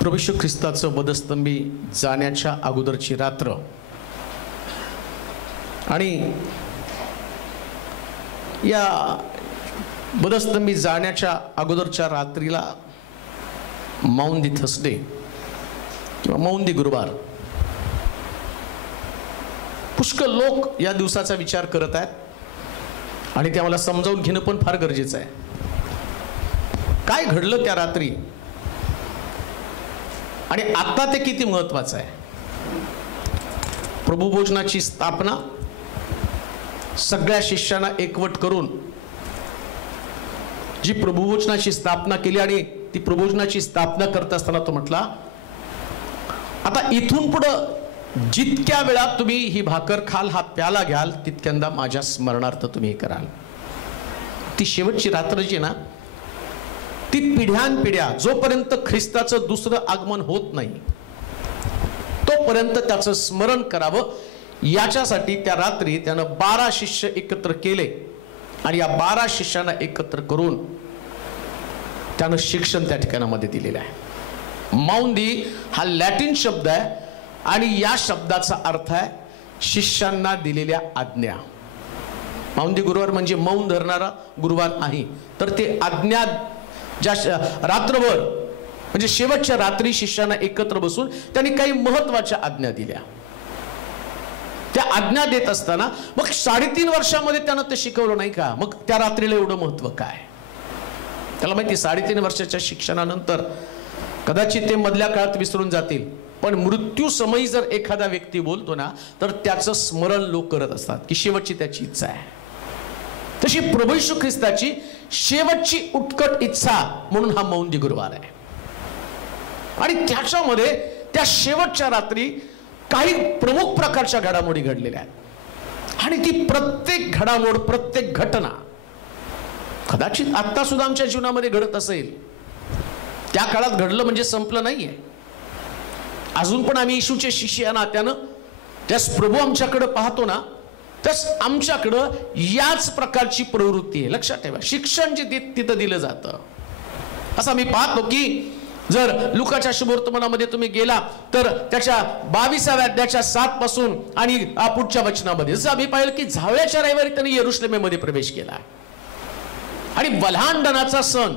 प्रभू येशू ख्रिस्ताचं वधस्तंभी जाण्याच्या अगोदरची रात्र आणि या वधस्तंभी जाण्याच्या अगोदरच्या रात्रीला मौंदी थर्सडे किंवा मौंदी गुरुवार, पुष्कळ लोक या दिवसाचा विचार करत आहेत आणि ते मला समजावून घेणं पण फार गरजेचं आहे. काय घडलं त्या रात्री आणि आता ते किती महत्त्वाचं आहे. प्रभुभोजनाची स्थापना सगळ्या शिष्यांना एकवट करून जी प्रभुभोजनाची स्थापना केली आणि ती प्रभुभोजनाची स्थापना करत असताना तो म्हटला, आता इथून पुढं जितक्या वेळा तुम्ही ही भाकर खाल, हा प्याला घ्याल, तितक्यांदा माझ्या स्मरणार्थ तुम्ही हे कराल. ती शेवटची रात्र जी ना, ती पिढ्यानपिढ्या जोपर्यंत ख्रिस्ताचं दुसरं आगमन होत नाही तोपर्यंत त्याचं स्मरण करावं, याच्यासाठी त्या रात्री त्यानं 12 शिष्य एकत्र केले आणि या 12 शिष्यांना एकत्र करून त्यानं शिक्षण त्या ठिकाणामध्ये दिलेलं आहे. मौंदी हा लॅटिन शब्द आहे आणि या शब्दाचा अर्थ आहे शिष्यांना दिलेल्या आज्ञा. मौंदी गुरुवार म्हणजे मौन धरणारा गुरुवार नाही, तर ते आज्ञा ज्या रात्रभर म्हणजे शेवटच्या रात्री शिष्यांना एकत्र बसून त्यांनी काही महत्त्वाच्या आज्ञा दिल्या. त्या आज्ञा देत असताना मग 3.5 वर्षामध्ये त्यानं ते शिकवलं नाही का, मग त्या रात्रीला एवढं महत्त्व काय. त्याला माहिती 3.5 वर्षाच्या शिक्षणानंतर कदाचित ते मधल्या काळात विसरून जातील, पण मृत्यू समयी जर एखादा व्यक्ती बोलतो ना तर त्याचं स्मरण लोक करत असतात की शेवटची त्याची इच्छा आहे. तशी प्रभू येशू ख्रिस्ताची शेवटची उत्कट इच्छा म्हणून हा मौंदी गुरुवार आहे. आणि त्याच्यामध्ये त्या शेवटच्या रात्री काही प्रमुख प्रकारच्या घडामोडी घडलेल्या आहेत आणि ती प्रत्येक घडामोड, प्रत्येक घटना कदाचित आता सुद्धा आमच्या जीवनामध्ये घडत असेल. त्या काळात घडलं म्हणजे संपलं नाहीये. अजून पण आम्ही येशूचे शिष्य या नात्यानं त्यास प्रभू आमच्याकडे पाहतो ना, तस आमच्याकडं याच प्रकारची प्रवृत्ती आहे. लक्षात ठेवा, शिक्षण जे तिथं दिलं जातं. असं आम्ही पाहतो की जर लुकाच्या शुभवर्तमानामध्ये तुम्ही गेला तर त्याच्या 22व्या अध्यायाच्या 7 पासून आणि पुढच्या वचनामध्ये जसं आम्ही पाहिलं की झावळ्याच्या रविवारी त्यांनी यरुशलेमेमध्ये प्रवेश केला आणि वल्हांडणाचा सण,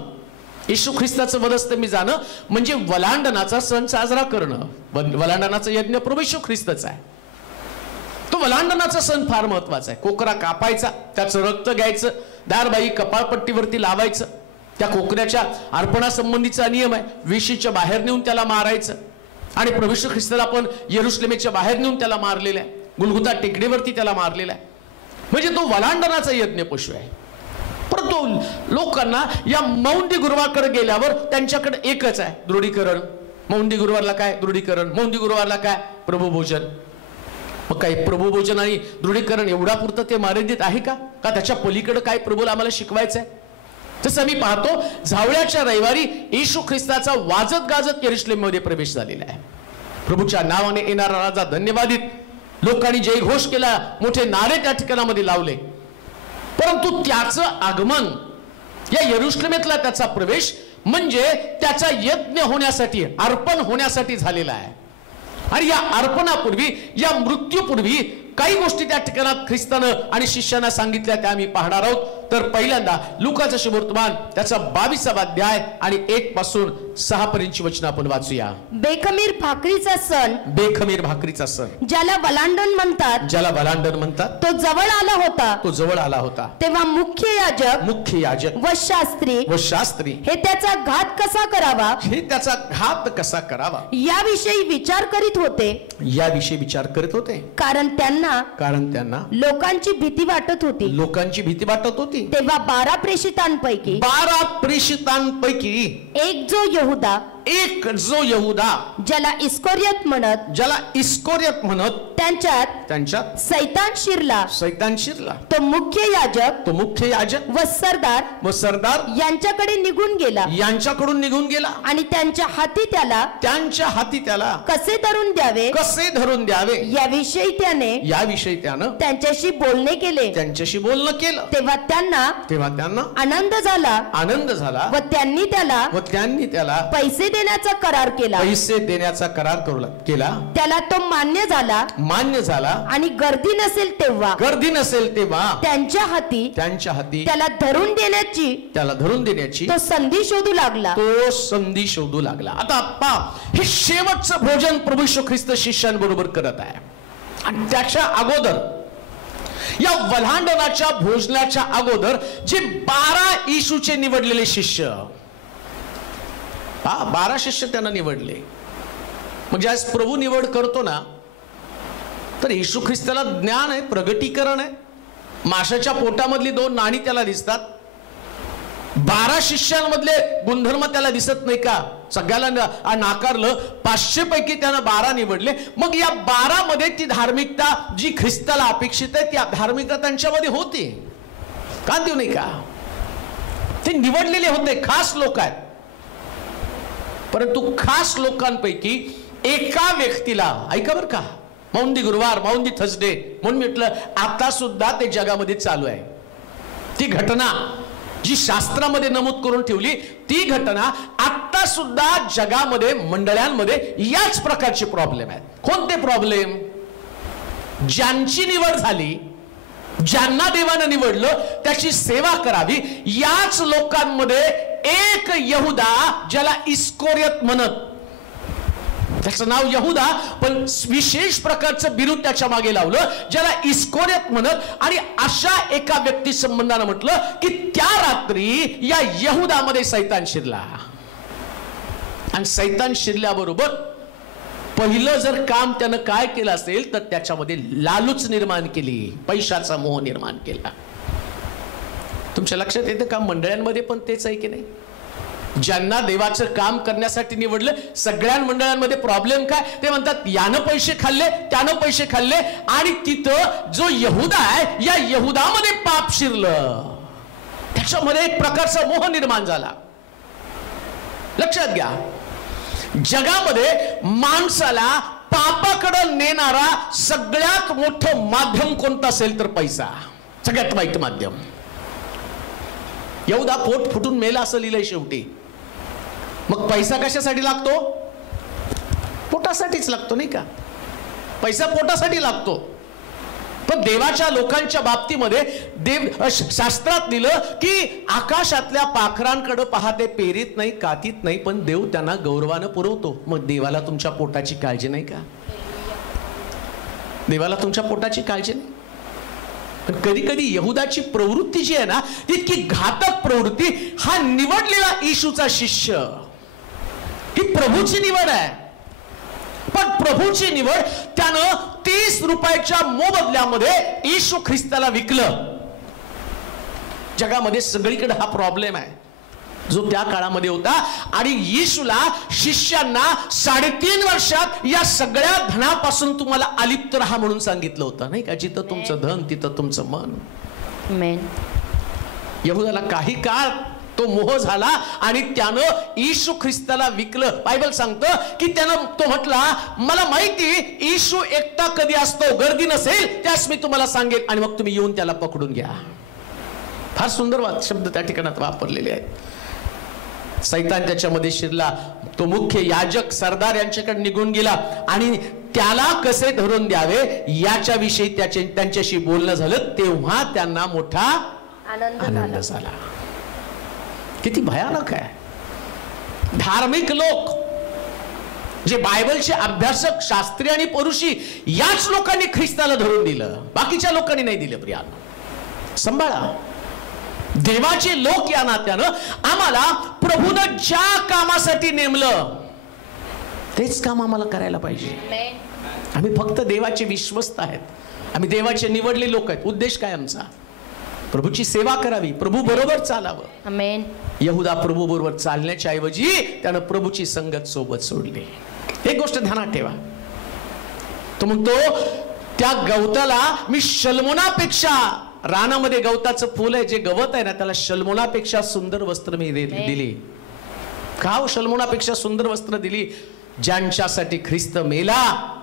येशू ख्रिस्ताचं वधस्तंभी जाणं म्हणजे वल्हांडणाचा सण साजरा करणं. वल्हांडणाचा यज्ञ प्रभू येशू ख्रिस्तच आहे. तो वल्हांडणाचा सण फार महत्वाचा आहे. कोकरा कापायचा, त्याचं रक्त घ्यायचं, दारबाई कपाळपट्टीवरती लावायचं, त्या कोकऱ्याच्या अर्पणासंबंधीचा नियम आहे. वेशीच्या बाहेर नेऊन त्याला मारायचं आणि प्रभू येशू ख्रिस्ताला आपण यरुशलेमेच्या बाहेर नेऊन त्याला मारलेला आहे. गुलगुता टेकडीवरती त्याला मारलेला आहे. म्हणजे तो वल्हांडणाचा यज्ञ पशु आहे. परंतु लोकांना या मौंदी गुरुवारकडे गेल्यावर त्यांच्याकडे एकच आहे, दृढीकरण. मौंदी गुरुवारला काय दृढीकरण, मौंदी गुरुवारला काय प्रभुभोजन. मग काही प्रभुभोजन आणि दृढीकरण एवढा पुरतं ते मर्यादित आहे का त्याच्या पलीकडे काय प्रभूला आम्हाला शिकवायचं आहे. तसं आम्ही पाहतो झावळ्याच्या रविवारी येशू ख्रिस्ताचा वाजत गाजत यरुशलेममध्ये प्रवेश झालेला आहे. प्रभूच्या नावाने येणारा राजा धन्यवादित, लोकांनी जयघोष केला, मोठे नारे त्या ठिकाणामध्ये लावले. परंतु त्याचं आगमन, या यरुशलेमेतला त्याचा प्रवेश म्हणजे त्याचा यज्ञ होण्यासाठी, अर्पण होण्यासाठी झालेला आहे. आणि या अर्पणापूर्वी, या मृत्यूपूर्वी काही गोष्टी त्या ठिकाणात ख्रिस्तानं आणि शिष्यांना सांगितल्या, त्या आम्ही पाहणार आहोत. तर पहिल्यांदा लुकाचं शुभवर्तमान त्याचा 22वा अध्याय आणि 1 पासून 6 पर्यंतची वचनं आपण वाचूया. बेखमीर भाकरीचा सण, बेखमीर भाकरीचा सण, ज्याला वलांडण म्हणतात, ज्याला वलांडण म्हणतात, तो जवळ आला होता. तो जवळ आला होता. तेव्हा मुख्य याजक व शास्त्री हे त्याचा घात कसा करावा, हे त्याचा घात कसा करावा याविषयी विचार करीत होते. याविषयी विचार करत होते. कारण त्यांना लोकांची भीती वाटत होती. तेव्हा 12 प्रेषितांपैकी एक जो एक जो यहुदा, ज्याला इस्करियोत म्हणत, त्यांच्यात सैतान शिरला. तो मुख्य याजक व सरदार यांच्याकडे निघून गेला आणि त्यांच्या हाती त्याला कसे धरून द्यावे याविषयी त्याने त्यांच्याशी बोलणे केले. तेव्हा त्यांना आनंद झाला व त्यांनी त्याला पैसे देण्याचा करार केला. त्याला तो मान्य झाला आणि गर्दी नसेल तेव्हा त्यांच्या हाती त्याला धरून देण्याची तो संधी शोधू लागला. आता पहा, हे शेवटचं भोजन प्रभू येशू ख्रिस्त शिष्यांबरोबर करत आहे आणि त्याच्या अगोदर, या वल्हांडणाच्या भोजनाच्या अगोदर जे 12 येशूचे निवडलेले शिष्य, 12 शिष्य त्यांना निवडले. म्हणजे आज प्रभू निवड करतो ना, तर येशू ख्रिस्ताला ज्ञान आहे, प्रगटीकरण आहे. माशाच्या पोटामधली 2 नाणी त्याला दिसतात. 12 शिष्यांमधले गुणधर्म त्याला दिसत नाही का? सगळ्याला नाकारलं. 500 पैकी त्यानं 12 निवडले. मग या 12 मध्ये ती धार्मिकता जी ख्रिस्ताला अपेक्षित आहे, ती धार्मिकता त्यांच्यामध्ये होती का? देऊ नाही का? ते निवडलेले होते, खास लोक आहेत. परंतु खास लोकांपैकी एका व्यक्तीला, ऐका बरं का, मौंदी गुरुवार, मौंदी थर्सडे म्हणून म्हटलं, आता सुद्धा ते जगामध्ये चालू आहे. ती घटना जी शास्त्रामध्ये नमूद करून ठेवली, ती घटना आता सुद्धा जगामध्ये, मंडळांमध्ये याच प्रकारचे प्रॉब्लेम आहेत. कोणते प्रॉब्लेम? ज्यांची निवड झाली, ज्यांना देवानं निवडलं, त्याची सेवा करावी, याच लोकांमध्ये एक यहुदा, ज्याला इस्करियोत म्हणत, त्याचं नाव यहुदा, पण विशेष प्रकारचं बिरुद त्याच्या मागे लावलं, ज्याला इस्करियोत म्हणत. आणि अशा एका व्यक्ती संबंधानं म्हटलं की त्या रात्री या यहुदामध्ये सैतान शिरला. आणि सैतान शिरल्याबरोबर पहिलं जर काम त्यानं काय केलं असेल, तर त्याच्यामध्ये लालूच निर्माण केली, पैशाचा मोह निर्माण केला. तुमच्या लक्षात येतं का? मंडळांमध्ये पण तेच आहे की नाही? ज्यांना देवाचं काम करण्यासाठी निवडलं, सगळ्या मंडळांमध्ये प्रॉब्लेम काय? ते म्हणतात, यानं पैसे खाल्ले, त्यानं पैसे खाल्ले, आणि तिथं जो यहुदा आहे, या यहुदामध्ये पाप शिरलं. त्याच्यामध्ये एक प्रकारचा मोह निर्माण झाला. लक्षात घ्या, जगामध्ये माणसाला पापाकडे नेणारा सगळ्यात मोठं माध्यम कोणतं असेल तर पैसा. सगळ्यात वाईट माध्यम. यहुदा पोट फुटून मेला असं लिहिलंय शेवटी. मग पैसा कशासाठी लागतो? पोटासाठीच लागतो, नाही का? पैसा पोटासाठी लागतो. पण देवाच्या लोकांच्या बाबतीमध्ये देव शास्त्रात दिलं की आकाशातल्या पाखरांकडे पाहते, पेरीत नाही, कातीत नाही, पण देव त्यांना गौरवानं पुरवतो. मग देवाला तुमच्या पोटाची काळजी नाही का? देवाला तुमच्या पोटाची काळजी नाही. पण कधी कधी यहुदाची प्रवृत्ती जी आहे ना, तितकी घातक प्रवृत्ती. हा निवडलेला येशूचा शिष्य, ही प्रभूची निवड आहे, पण प्रभूची निवड त्यानं 30 रुपयाच्या मोबदल्यामध्ये येशू ख्रिस्ताला विकलं. जगामध्ये सगळीकडे हा प्रॉब्लेम आहे जो त्या काळामध्ये होता. आणि येशूला शिष्यांना 3.5 वर्षात या सगळ्या धनापासून तुम्हाला अलिप्त राहा म्हणून सांगितलं होतं, नाही का? जिथं तुमचं धन तिथं तुमचं मन. यहुदाला काही काळ तो मोह झाला आणि त्यानं येशू ख्रिस्ताला विकलं. बायबल सांगतं की त्यानं तो म्हटला, मला माहिती येशू एकटा कधी असतो, गर्दी नसेल त्यास मी तुम्हाला सांगेन, आणि मग तुम्ही येऊन त्याला पकडून घ्या. फार सुंदर शब्द त्या ठिकाणात वापरलेले आहेत. सैतान त्याच्यामध्ये शिरला. तो मुख्य याजक, सरदार यांच्याकडे निघून गेला आणि त्याला कसे धरून द्यावे याच्याविषयी त्यांच्याशी बोलणं झालं. तेव्हा त्यांना मोठा आनंद झाला. किती भयानक आहे. धार्मिक लोक, जे बायबलचे अभ्यासक, शास्त्री आणि परुषी, याच लोकांनी ख्रिस्ताला धरून दिलं, बाकीच्या लोकांनी नाही दिलं. प्रियानो, सांभाळा. देवाचे लोक या नात्यानं आम्हाला प्रभूनं ज्या कामासाठी नेमलं तेच काम आम्हाला करायला पाहिजे. आम्ही फक्त देवाचे विश्वस्त आहेत, आम्ही देवाचे निवडले लोक आहेत. उद्देश काय आमचा? प्रभूची सेवा करावी, प्रभू बरोबर चालावं. आमेन. यहुदा प्रभू बरोबर चालण्याच्या ऐवजी त्यानं प्रभूची संगत सोबत सोडली. एक गोष्ट ध्यानात ठेवा. तो म्हणतो त्या गवताला मी शल्मोनापेक्षा, रानामध्ये गवताचं फुल आहे जे गवत आहे ना, त्याला शल्मोनापेक्षा सुंदर वस्त्र मी दिली. का हो शल्मोनापेक्षा सुंदर वस्त्र दिली? ज्यांच्यासाठी ख्रिस्त मेला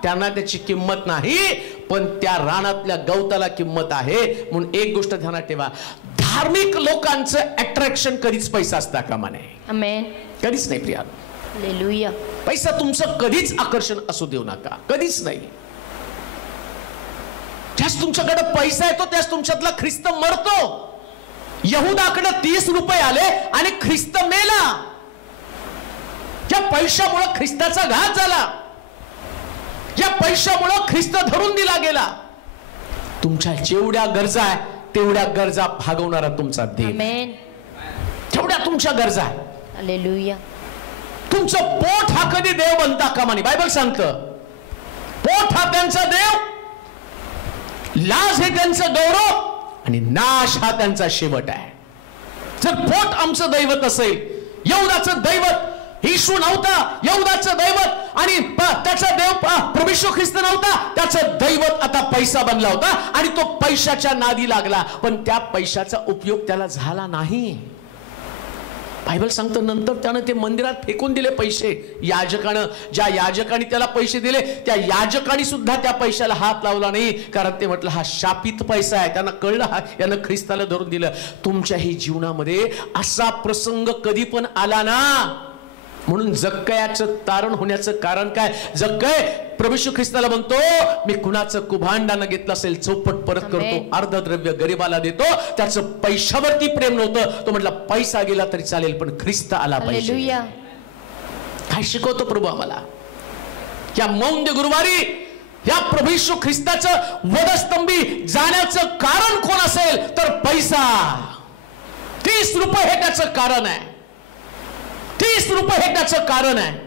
त्यांना त्याची किंमत नाही, पण त्या रानातल्या गवताला किंमत आहे. म्हणून एक गोष्ट ध्यानात ठेवा, धार्मिक लोकांचं अट्रॅक्शन कधीच पैसा असता कामा नये. आमेन. कधीच नाही प्रिया. हालेलुया. पैसा तुमचं कधीच आकर्षण असू देऊ नका, कधीच नाही. ज्यास तुमच्याकडे पैसा येतो त्यास तुमच्यातला ख्रिस्त मरतो. यहुदाकडे 30 रुपये आले आणि ख्रिस्त मेला. या पैशामुळे ख्रिस्ताचा घात झाला. या पैशामुळे ख्रिस्त धरून दिला गेला. तुमच्या जेवढ्या गरजा आहे तेवढ्या गरजा भागवणारा तुमचा देव. आमेन. तेवढ्या तुमच्या गरजा आहे. हालेलुया. तुमचं पोट हा कधी देव बनता कामा नये. बायबल सांगतं पोट हा त्यांचा देव, लाज हे त्यांचं गौरव आणि नाश हा त्यांचा शेवट आहे. जर पोट आमचं दैवत असेल, यहुदाचं दैवत येशू नव्हता, यहुदाचं दैवत आणि त्याचा देव प्रभू येशू ख्रिस्त नव्हता, त्याचं दैवत आता पैसा बनला होता आणि तो पैशाच्या नादी लागला, पण त्या पैशाचा उपयोग त्याला झाला नाही. बायबल सांगतं नंतर त्यानं ते मंदिरात फेकून दिले पैसे. याजकानं, ज्या याजकाने त्याला पैसे दिले त्या याजकाने सुद्धा त्या पैशाला हात लावला नाही, कारण ते म्हटलं हा शापित पैसा आहे. त्यांना कळलं हा यानं ख्रिस्ताला धरून दिलं. तुमच्याही जीवनामध्ये असा प्रसंग कधी पण आला ना, म्हणून जक्कयाचं तारण होण्याचं कारण काय? जक्कय प्रभू येशू ख्रिस्ताला म्हणतो मी कुणाचं कुभांडानं घेतलं असेल चौपट परत करतो, अर्धद्रव्य गरीबाला देतो. त्याचं पैशावरती प्रेम नव्हतं. तो म्हटला पैसा गेला तरी चालेल पण ख्रिस्त आला पाहिजे. काय शिकवतो प्रभू आम्हाला? या मौंद गुरुवारी या प्रभू येशू ख्रिस्ताचं वधस्तंभी जाण्याचं कारण कोण असेल तर पैसा. 30 रुपये हे त्याचं कारण आहे. 30 रुपये हे त्याचं कारण आहे.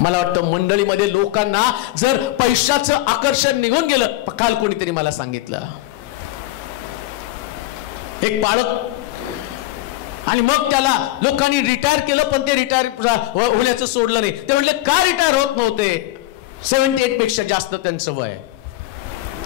मला वाटतं मंडळीमध्ये लोकांना जर पैशाचं आकर्षण निघून गेलं, काल कोणीतरी मला सांगितलं एक बाळक आणि मग त्याला लोकांनी रिटायर केलं, पण ते रिटायर होण्याचं सोडलं नाही. ते म्हटले का रिटायर होत नव्हते? 78 पेक्षा जास्त त्यांचं वय.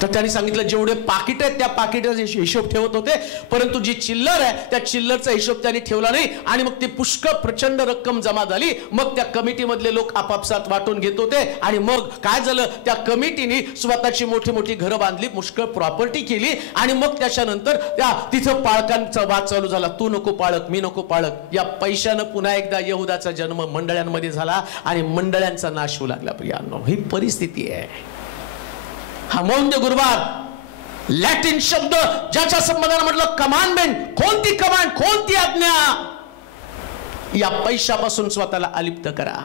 तर त्यांनी सांगितलं जेवढे पाकिट आहेत त्या पाकिटाचा हिशोब ठेवत होते, परंतु जी चिल्लर आहे त्या चिल्लरचा हिशोब त्यांनी ठेवला नाही. आणि मग ती पुष्कळ प्रचंड रक्कम जमा झाली. मग त्या कमिटीमधले लोक आपापसात वाटून घेत होते आणि मग काय झालं, त्या कमिटीने स्वतःची मोठी मोठी घरं बांधली, पुष्कळ प्रॉपर्टी केली. आणि मग त्याच्यानंतर त्या तिथं पाळकांचा वाद चालू झाला. तू नको पाळक, मी नको पाळक. या पैशानं पुन्हा एकदा यहुदाचा जन्म मंडळांमध्ये झाला आणि मंडळांचा नाश होऊ लागला. प्रियांनो, ही परिस्थिती आहे. हा मौंद गुरुवार लॅटिन शब्द ज्याच्या संबंधाने म्हटलं कमांडमेंट. कोणती कमांड, कोणती आज्ञा? या पैशापासून स्वतःला अलिप्त करा.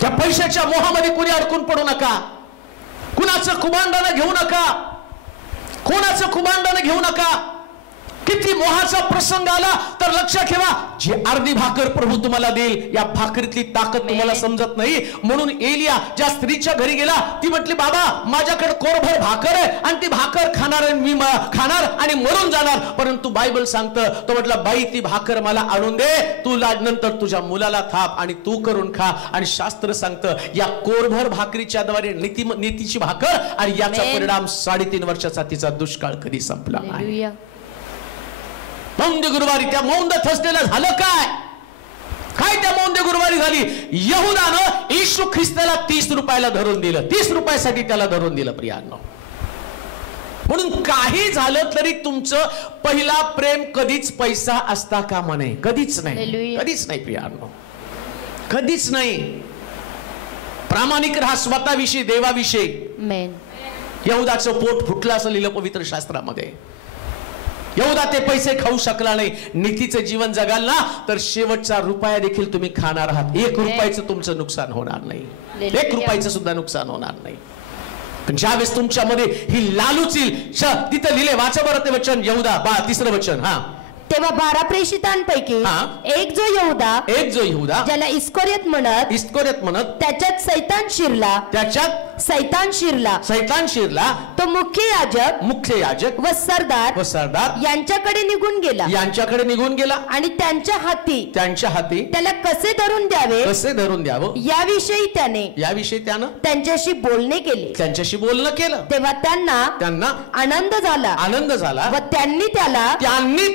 त्या पैशाच्या मोहामध्ये कुणी अडकून पडू नका. कुणाचं कुभांडानं घेऊ नका. कोणाचं कुभांडानं घेऊ नका. किती मोहाचा प्रसंग आला तर लक्षात ठेवा, जी अर्धी भाकर प्रभू तुम्हाला देईल या भाकरीतली ताकद तुम्हाला समजत नाही. म्हणून एलिया ज्या स्त्रीच्या घरी गेला, ती म्हटली बाबा माझ्याकडे कोरभर भाकर आहे आणि ती भाकर खाणार, मी खाणार आणि मरून जाणार. परंतु बायबल सांगतं, तो म्हटला बाई ती भाकर मला आणून दे, तू नंतर तुझ्या मुलाला थाप आणि तू करून खा. आणि शास्त्र सांगतं या कोरभर भाकरीच्या द्वारे नीतीची भाकर आणि याचा परिणाम 3.5 वर्षाचा तिचा दुष्काळ कधी संपला नाही. मौंद गुरुवारी त्या मौंद थर्सडेला झालं काय? काय त्या मौंद गुरुवारी झाली? यहुदानं येशू ख्रिस्ताला 30 रुपयाला धरून दिलं. 30 रुपयासाठी त्याला धरून दिलं. प्रियांनो, म्हणून काही झालं तरी तुमचं पहिला प्रेम कधीच पैसा असता कामा नये. कधीच नाही, कधीच नाही प्रियांनो, कधीच नाही. प्रामाणिक राहा स्वतःविषयी, देवाविषयी. यहुदाचं पोट फुटलं असं लिहिलं पवित्र शास्त्रामध्ये. यहुदा ते पैसे खाऊ शकला नाही. नीतीचं जीवन जगाल ना तर शेवटचा रुपया देखील तुम्ही खाणार आहात. 1 रुपयाचं तुमचं नुकसान होणार नाही. 1 रुपयाचं सुद्धा नुकसान होणार नाही. पण ज्यावेळेस तुमच्यामध्ये ही लालूच येईल, तिथं लिहिले, वाचा बरं ते वचन, यहुदा 3रं वचन. हा, तेव्हा 12 प्रेषितांपैकी एक जो यहुदा, ज्याला इस्करियोत म्हणत त्याच्यात सैतान शिरला. त्याच्यात सैतान शिरला. सैतान शिरला. तो मुख्य याजक व सरदार यांच्याकडे निघून गेला. यांच्याकडे निघून गेला आणि त्यांच्या हाती त्याला कसे धरून द्यावं याविषयी त्यानं त्यांच्याशी बोलणं केलं. तेव्हा त्यांना आनंद झाला व त्यांनी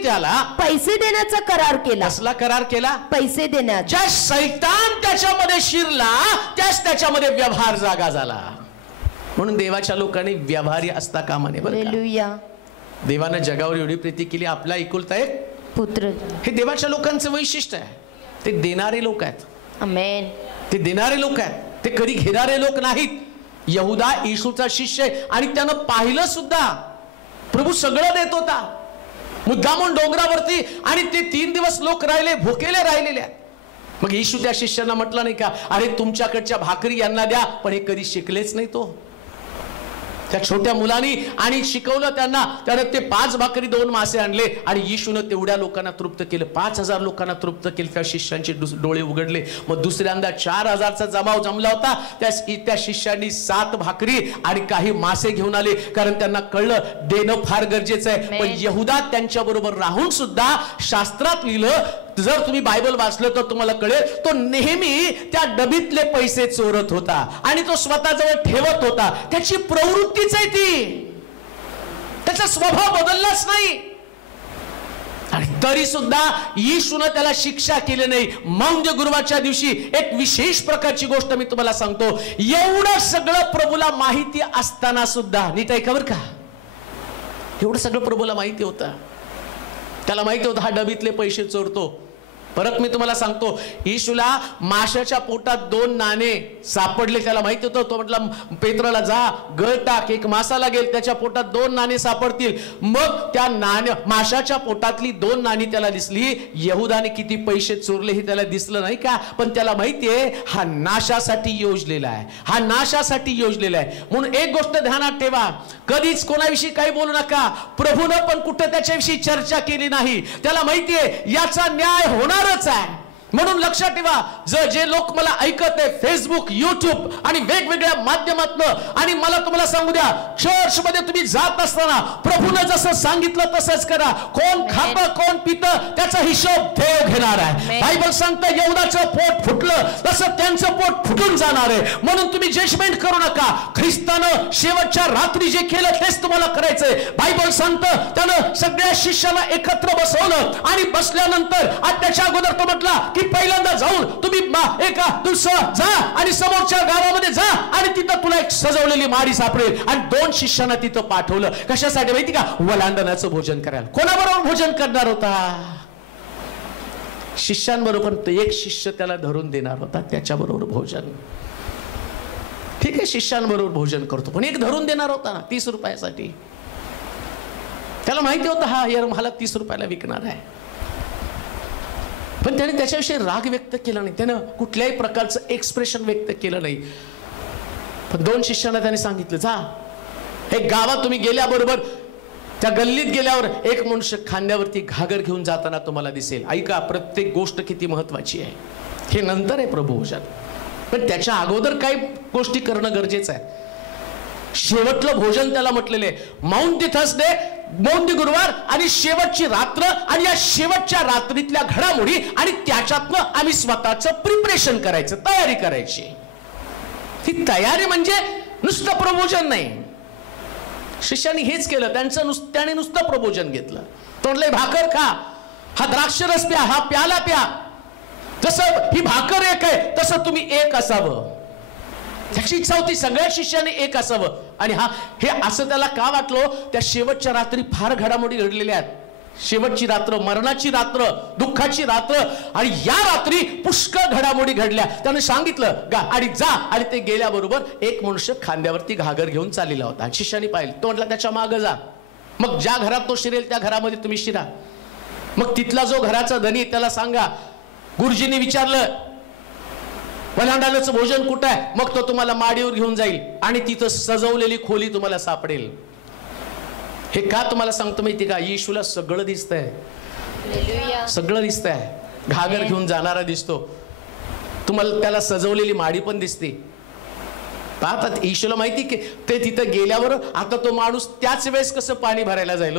त्याला पैसे देण्याचा करार केला. कसला करार केला? पैसे देण्याचा. ज्या सैतान त्याच्यामध्ये शिरला त्याच्यामध्ये व्यवहार जागा झाला. म्हणून देवाच्या लोकांनी व्यवहारी असता कामा नये. हालेलुया. देवानं जगावर एवढी प्रीती केली, आपला एकुलता एक पुत्र. हे देवाच्या लोकांचं वैशिष्ट्य आहे. ते देणारे लोक आहेत. आमेन. ते देणारे लोक आहेत. ते कधी घेणारे लोक नाहीत. यहुदा येशूचा शिष्य आहे आणि त्यानं पाहिलं सुद्धा प्रभू सगळं देत होता मुद्दामून डोंगरावरती. आणि ते 3 दिवस लोक भुकेले राहिलेले. मग येशू त्या शिष्यांना म्हटलं नाही का, अरे तुमच्याकडच्या भाकरी यांना द्या. पण हे कधी शिकलेच नाही. तो त्या छोट्या मुलांनी आणि शिकवलं त्यांना. त्याने ते 5 भाकरी 2 मासे आणले आणि येशूनं तेवढ्या लोकांना तृप्त केलं. 5000 लोकांना तृप्त केलं. त्या शिष्यांचे डोळे उघडले. मग दुसऱ्यांदा 4000चा जमाव जमला होता. त्या शिष्यांनी 7 भाकरी आणि काही मासे घेऊन आले, कारण त्यांना कळलं देणं फार गरजेचं आहे. पण यहुदा त्यांच्या बरोबर राहून सुद्धा शास्त्रात लिहिलं, जर तुम्ही बायबल वाचलं तर तुम्हाला कळेल, तो नेहमी त्या डबीतले पैसे चोरत होता आणि तो स्वतःजवळ ठेवत होता. त्याची प्रवृत्तीच आहे ती. त्याचा स्वभाव बदललाच नाही. आणि तरी सुद्धा येशूने त्याला शिक्षा केली नाही. मौंज गुरुवारच्या दिवशी एक विशेष प्रकारची गोष्ट मी तुम्हाला सांगतो. एवढं सगळं प्रभूला माहिती असताना सुद्धा, नीट ऐका बरं का, एवढं सगळं प्रभूला माहिती होतं. त्याला माहिती होतं हा डबीतले पैसे चोरतो. परत मी तुम्हाला सांगतो, येशूला माशाच्या पोटात 2 नाणे सापडले. त्याला माहिती होतं. तो म्हटला पेत्राला, जा गळ टाक, एक मासा लागेल, त्याच्या पोटात 2 नाणे सापडतील. मग त्या माशाच्या पोटातली 2 नाणी त्याला दिसली. यहुदाने किती पैसे चोरले हे त्याला दिसलं नाही का, पण त्याला माहितीये हा नाशासाठी योजलेला आहे. हा नाशासाठी योजलेला आहे. म्हणून एक गोष्ट ध्यानात ठेवा, कधीच कोणाविषयी काही बोलू नका. प्रभूनं पण कुठं त्याच्याविषयी चर्चा केली नाही. त्याला माहितीये याचा न्याय होणारच आहे. म्हणून लक्षात ठेवा, जे लोक मला ऐकत आहे फेसबुक, युट्यूब आणि वेगवेगळ्या माध्यमातून, आणि मला तुम्हाला सांगू द्या, चर्च मध्ये तुम्ही जात असताना प्रभूनं जसं सांगितलं तसंच करा. कोण खातं कोण पितं त्याचा हिशोब देव घेणार आहे. बायबल सांगतं यहुदाचं पोट फुटलं तसं त्यांचं पोट फुटून जाणार आहे. म्हणून तुम्ही जजमेंट करू नका. ख्रिस्तानं शेवटच्या रात्री जे केलं तेच तुम्हाला करायचंय. बायबल सांगतं त्यानं सगळ्या शिष्याला एकत्र बसवलं आणि बसल्यानंतर त्याच्या अगोदर तो म्हटला की पहिल्यांदा जाऊन तुम्ही जा आणि समोरच्या गावामध्ये जा आणि तिथं तुला एक सजवलेली माडी सापडेल. आणि 2 शिष्यांना तिथं पाठवलं. कशासाठी माहिती का? वलांडणाचं भोजन करायला. कोणाबरोबर भोजन करणार होता? शिष्यांबरोबर. एक शिष्य त्याला धरून देणार होता, त्याच्याबरोबर भोजन. ठीक आहे, शिष्यांबरोबर भोजन करतो, पण एक धरून देणार होता ना 30 रुपयासाठी. त्याला माहिती होतं हा यार मला 30 रुपयाला विकणार आहे. पण त्याने त्याच्याविषयी राग व्यक्त केला नाही. त्यानं कुठल्याही प्रकारचं एक्सप्रेशन व्यक्त केलं नाही. पण 2 शिष्यांना त्याने सांगितलं, जा एक गावात तुम्ही गेल्याबरोबर त्या गल्लीत गेल्यावर एक मनुष्य खांद्यावरती घागर घेऊन जाताना तुम्हाला दिसेल. ऐका, प्रत्येक गोष्ट किती महत्वाची आहे. हे नंतर आहे प्रभूवचन, पण त्याच्या अगोदर काही गोष्टी करणं गरजेचं आहे. शेवटलं भोजन त्याला म्हटलेले माउंट थर्सडे, मौंज गुरुवार आणि शेवटची रात्र, आणि या शेवटच्या रात्रीतल्या घडामोडी आणि त्याच्यातनं आम्ही स्वतःचं प्रिपरेशन करायचं, तयारी करायची. ही तयारी म्हणजे नुसतं प्रबोधन नाही. शिष्यांनी हेच केलं. त्याने नुसतं प्रबोधन घेतलं. तोंडले भाकर खा, हा द्राक्षरस प्या, हा प्याला प्या. जसं ही भाकर एक आहे तसं तुम्ही एक असावं. त्याची इच्छा होती सगळ्या शिष्याने एक असावं. आणि हे असं त्याला का वाटलं? त्या शेवटच्या रात्री फार घडामोडी घडलेल्या आहेत. शेवटची रात्र, मरणाची रात्र, दुःखाची रात्र, आणि या रात्री पुष्कळ घडामोडी घडल्या. त्याने सांगितलं आणि जा. आणि ते गेल्याबरोबर एक मनुष्य खांद्यावरती घागर घेऊन चाललेला होता. शिष्याने पाहिलं. तो म्हटला त्याच्या मागं जा. मग ज्या घरात तो शिरेल त्या घरामध्ये तुम्ही शिरा. मग तिथला जो घराचा धनी त्याला सांगा. गुरुजींनी विचारलं वलांडाचं भोजन कुठं आहे? मग तो तुम्हाला माडीवर घेऊन जाईल आणि तिथं सजवलेली खोली तुम्हाला सापडेल. हे का तुम्हाला सांगतो माहिती का? येशूला सगळं दिसतंय. सगळं दिसतंय. घागर घेऊन जाणारा दिसतो तुम्हाला, त्याला सजवलेली माडी पण दिसते. आता ईशूला माहिती की ते तिथं गेल्यावर आता तो माणूस त्याच वेळेस कसं पाणी भरायला जाईल,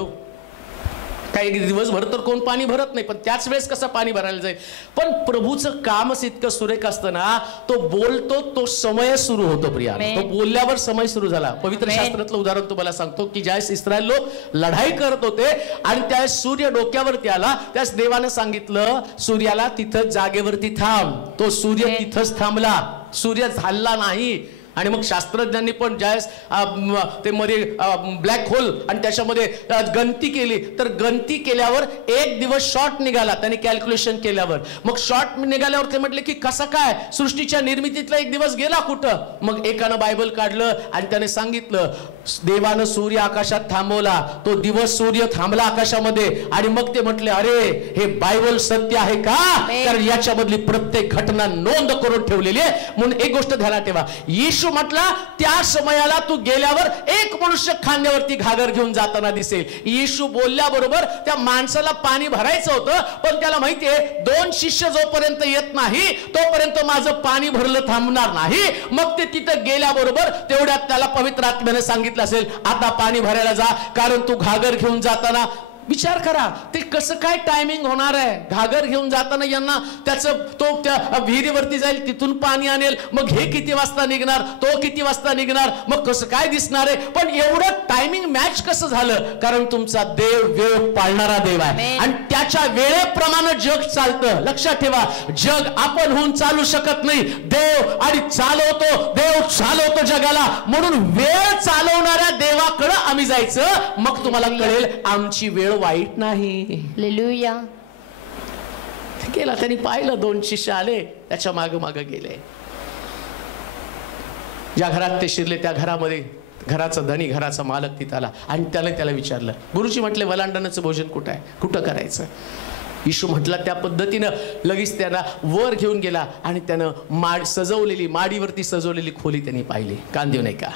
काही दिवसभर तर कोण पाणी भरत नाही, पण त्याच वेळेस कसं पाणी भरायला जाईल. पण प्रभूचं कामच इतकं सुरेख असतं ना, तो बोलतो तो समय सुरू होतो. प्रिया, तो बोलल्यावर समय सुरू झाला. पवित्र शास्त्रातलं उदाहरण तुम्हाला सांगतो की ज्यावेळेस इस्रायल लोक लढाई करत होते आणि त्यावेळेस सूर्य डोक्यावरती आला, त्यावेळेस देवानं सांगितलं सूर्याला तिथं जागेवरती थांब. तो सूर्य तिथंच थांबला, सूर्य हलला नाही. आणि मग शास्त्रज्ञांनी पण ज्यावेळेस ते मध्ये ब्लॅक होल आणि त्याच्यामध्ये गणती केली, तर गणती केल्यावर एक दिवस शॉर्ट निघाला. त्यांनी कॅल्क्युलेशन केल्यावर मग शॉर्ट निघाल्यावर ते म्हटले की कसं काय सृष्टीच्या निर्मितीतला एक दिवस गेला कुठं. मग एकानं बायबल काढलं आणि त्याने सांगितलं देवानं सूर्य आकाशात थांबवला, तो दिवस सूर्य थांबला आकाशामध्ये. आणि मग ते म्हटले अरे हे बायबल सत्य आहे का, कारण याच्यामधली प्रत्येक घटना नोंद करून ठेवलेली आहे. म्हणून एक गोष्ट ध्यानात ठेवा, येशू म्हटला त्या समयाला तू गेल्यावर एक मनुष्य खांद्यावरती घागर घेऊन जाताना दिसेल. येशू बोलल्याबरोबर त्या माणसाला पाणी भरायचं होतं, पण त्याला माहितीये 2 शिष्य जोपर्यंत येत नाही तोपर्यंत माझं पाणी भरलं थांबणार नाही. मग ते तिथं गेल्याबरोबर तेवढ्यात त्याला पवित्र आत्म्याने सांगितलं असेल आता पाणी भरायला जा, कारण तू घागर घेऊन जाताना. विचार करा ते कसं काय टायमिंग होणार आहे. घागर घेऊन जाताना यांना त्याचं तो त्या विहिरीवरती जाईल, तिथून पाणी आणेल, मग हे किती वाजता निघणार, तो किती वाजता निघणार, मग कसं काय दिसणार आहे. पण एवढं टायमिंग मॅच कसं झालं, कारण तुमचा देव वेळ पाळणारा देव आहे आणि त्याच्या वेळेप्रमाणे जग चालतं. लक्षात ठेवा, जग आपण होऊन चालू शकत नाही, देव आणि देव चालवतो जगाला. म्हणून वेळ चालवणाऱ्या देवाकडे आम्ही जायचं, मग तुम्हाला कळेल आमची वेळ वाईट नाही. हालेलुया. गेला त्यांनी पाहिलं 2 शिष्य आले, त्याच्या माग माग गेले. ज्या घरात ते शिरले त्या घरामध्ये घराचा धनी, घराचा मालक तिथं आला आणि त्याला विचारलं, गुरुजी म्हटले वलांडणाचं भोजन कुठं आहे, कुठं करायचं. येशू म्हटला त्या पद्धतीनं लगेच त्यांना वर घेऊन गेला आणि त्यानं सजवलेली माडीवरती सजवलेली खोली त्यांनी पाहिली. कान देऊ नाही का,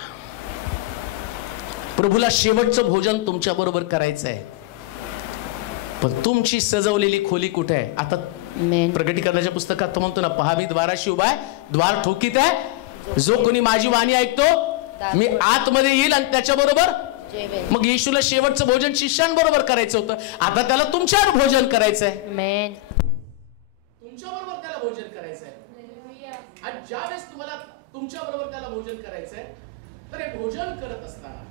प्रभूला शेवटचं भोजन तुमच्या बरोबर करायचं आहे, पण तुमची सजवलेली खोली कुठे आहे. आता प्रकटीकरणाच्या पुस्तकात तो म्हणतो ना, पहा मी द्वाराशी उभा आहे, द्वार ठोकीत आहे, जो कोणी माझी वाणी ऐकतो मी आतमध्ये येईल आणि त्याच्याबरोबर. मग येशूला शेवटचं भोजन शिष्यांबरोबर करायचं होतं, आता त्याला तुमच्यावर भोजन करायचंय. तुमच्या बरोबर त्याला भोजन करायचंय. आणि ज्यावेळेस तुम्हाला तुमच्या बरोबर त्याला भोजन करायचंय, तर हे भोजन करत असताना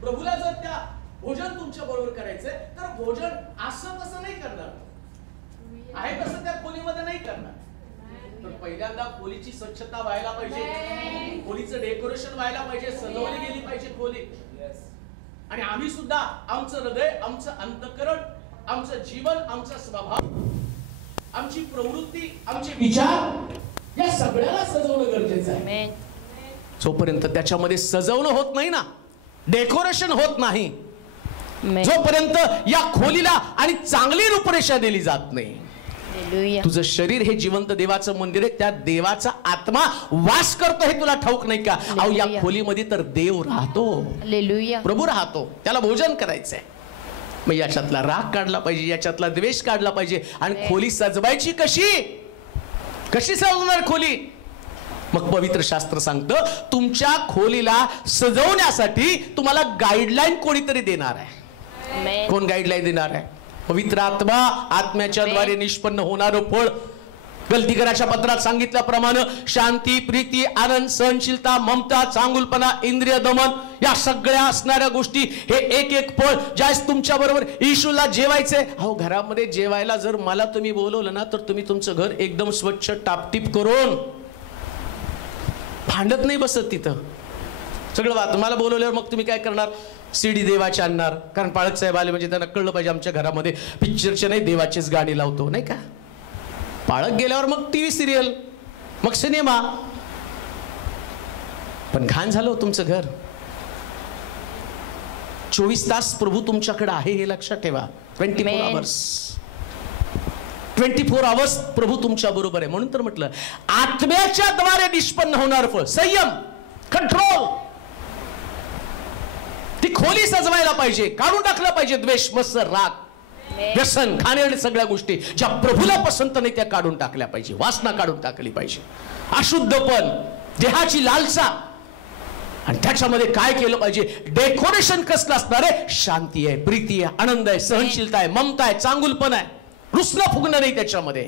प्रभूला जर त्या भोजन तुमच्या बरोबर करायचंय, तर भोजन असं तसं नाही करणार, आहे तसं त्या खोलीमध्ये नाही करणार. तर पहिल्यांदा खोलीची स्वच्छता व्हायला पाहिजे, खोलीचं डेकोरेशन व्हायला पाहिजे, सजवली गेली पाहिजे खोली. आणि आम्ही सुद्धा आमचं हृदय, आमचं अंतःकरण, आमचं जीवन, आमचा स्वभाव, आमची प्रवृत्ती, आमचे विचार या सगळ्याला सजवणं गरजेचं आहे. जोपर्यंत त्याच्यामध्ये सजवणं होत नाही ना, डेकोरेशन होत नाही, जोपर्यंत या खोलीला आणि चांगली रूपरेषा दिली जात नाही. तुझं शरीर हे जिवंत देवाचं मंदिर आहे, त्या देवाचा आत्मा वास करतो हे तुला ठाऊक नाही का. अहो या खोलीमध्ये तर देव राहतो, प्रभू राहतो, त्याला भोजन करायचंय. मग याच्यातला राग काढला पाहिजे, याच्यातला द्वेष काढला पाहिजे. आणि खोली सजवायची कशी सजवणार खोली. मग पवित्र शास्त्र सांगतं तुमच्या खोलीला सजवण्यासाठी तुम्हाला गाईडलाईन कोणीतरी देणार आहे. कोण गाईडलाईन देणार आहे? पवित्र आत्मा. आत्म्याच्या द्वारे निष्पन्न होणारं फळ गलतीकराच्या पत्रात सांगितल्याप्रमाणे शांती, प्रीती, आनंद, सहनशीलता, ममता, चांगुलपणा, इंद्रिय दमन, या सगळ्या असणाऱ्या गोष्टी, हे एक एक फळ ज्यास तुमच्या बरोबर येशूला जेवायचंय. अहो घरामध्ये जेवायला जर मला तुम्ही बोलवलं ना, तर तुम्ही तुमचं घर एकदम स्वच्छ टापटीप करून, भांडत नाही बसत तिथं सगळं. तुम्हाला बोलवल्यावर मग तुम्ही काय करणार, सीडी देवाची आणणार, कारण पाळक साहेब आले म्हणजे त्यांना कळलं पाहिजे आमच्या घरामध्ये पिक्चरचे नाही देवाचीच गाणी लावतो, नाही का. पाळक गेल्यावर मग टीव्ही सिरियल, मग सिनेमा. पण घाण झालं तुमचं घर. 24 तास प्रभू तुमच्याकडे आहे हे लक्षात ठेवा. 24 आवर्स, 24 आवर्स प्रभू तुमच्या बरोबर आहे. म्हणून तर म्हटलं आत्म्याच्या द्वारे निष्पन्न होणार फळ संयम, कंट्रोल. ती खोली सजवायला पाहिजे, काढून टाकलं पाहिजे द्वेष, मत्सर, राग, व्यसन, खाणे, सगळ्या गोष्टी ज्या प्रभूला पसंत नाही त्या काढून टाकल्या पाहिजे. वासना काढून टाकली पाहिजे. अशुद्धपण, देहाची लालसा, आणि त्याच्यामध्ये काय केलं पाहिजे? डेकोरेशन कसलं असणार आहे? शांती आहे, प्रीती आहे, आनंद आहे, सहनशीलता आहे, ममता आहे, चांगुलपण आहे, रुसणं फुगणं नाही त्याच्यामध्ये,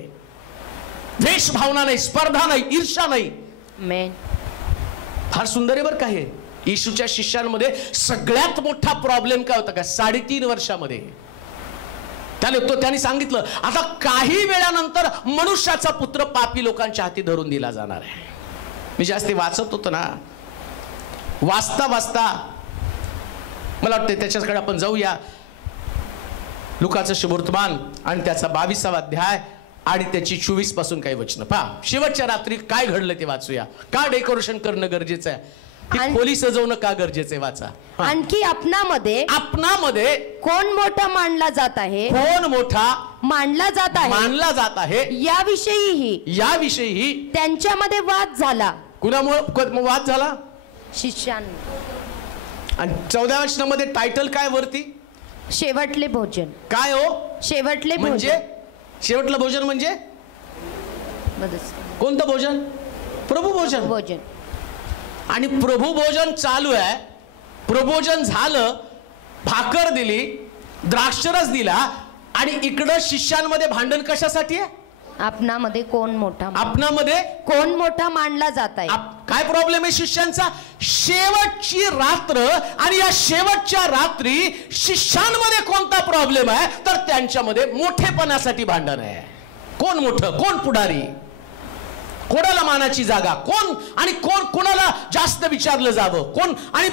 द्वेष भावना नाही, स्पर्धा नाही, ईर्ष्या नाही. फार सुंदर आहे बरं का हे. येशूच्या शिष्यांमध्ये सगळ्यात मोठा प्रॉब्लेम काय होता का? 3.5 वर्षामध्ये त्यांनी सांगितलं, आता काही वेळानंतर मनुष्याचा पुत्र पापी लोकांच्या हाती धरून दिला जाणार आहे. मी जास्ती वाचत होतो ना, वाचता वाचता मला वाटतं त्याच्याकडे आपण जाऊया. लुकाचं शुभवर्तमान आणि त्याचा 22वा अध्याय आणि त्याची 24 पासून काही वचनं पहा. शेवटच्या रात्री काय घडलं ते वाचूया. का डेकोरेशन करणं गरजेचं आहे, खोली सजवणं का गरजेचं आहे, वाचा. आणखी आपणामध्ये कोण मोठा मानला जात आहे, कोण मोठा मानला जात आहे याविषयीही त्यांच्यामध्ये वाद झाला. कुणामुळे वाद झाला? शिष्यांना. आणि 14व्या वचनामध्ये टायटल काय वरती? शेवटले भोजन. काय हो? शेवटले म्हणजे शेवटलं भोजन म्हणजे कोणतं भोजन? प्रभू भोजन. आणि प्रभू भोजन चालू आहे, प्रभोजन झालं, भाकर दिली, द्राक्षरस दिला, आणि इकडं शिष्यांमध्ये भांडण कशासाठी आहे? आपणामध्ये कोण मोठा मानला जात आहे. काय प्रॉब्लेम आहे शिष्यांचा? शेवटची रात्र, आणि या शेवटच्या रात्री शिष्यांमध्ये कोणता प्रॉब्लेम आहे? तर त्यांच्यामध्ये मोठेपणासाठी भांडण आहे. कोण मोठं, कोण पुढारी, कोणाला मानाची जागा, कोण आणि कोणाला जास्त विचारलं जावं, कोण, आणि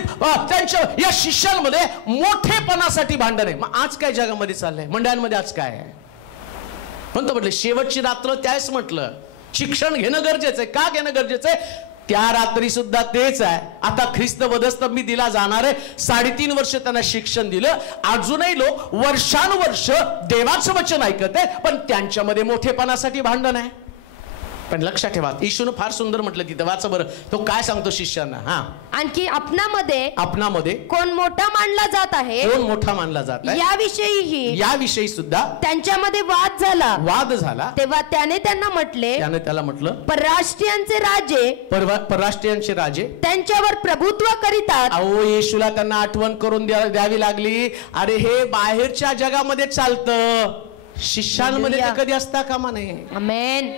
त्यांच्या या शिष्यांमध्ये मोठेपणासाठी भांडण आहे. मग आज काय जगामध्ये चाललंय, मंडळांमध्ये आज काय आहे? म्हणतो म्हटलं शेवटची रात्र, त्याच म्हटलं शिक्षण घेणं गरजेचं आहे. का घेणं गरजेचं आहे? त्या रात्री सुद्धा तेच आहे. आता ख्रिस्त वधस्तंभी दिला जाणार आहे. 3.5 वर्ष त्यांना शिक्षण दिलं. अजूनही लोक वर्षानुवर्ष देवाचं वचन ऐकत आहे, पण त्यांच्यामध्ये मोठेपणासाठी भांडण आहे. पण लक्षात ठेवा, येशूने फार सुंदर म्हटलं तिथं, वाचा बरं, तो काय सांगतो शिष्यांना. आणखी आपणामध्ये कोण मोठा मानला जात आहे, याविषयी सुद्धा त्यांच्यामध्ये वाद झाला. तेव्हा त्याने त्याला म्हटलं परराष्ट्रीयांचे राजे त्यांच्यावर प्रभुत्व करीतात. अहो, येशूला त्यांना आठवण करून द्यावी लागली. अरे हे बाहेरच्या जगामध्ये चालतं, शिष्यांमध्ये ते कधी असता कामा नये. आमेन.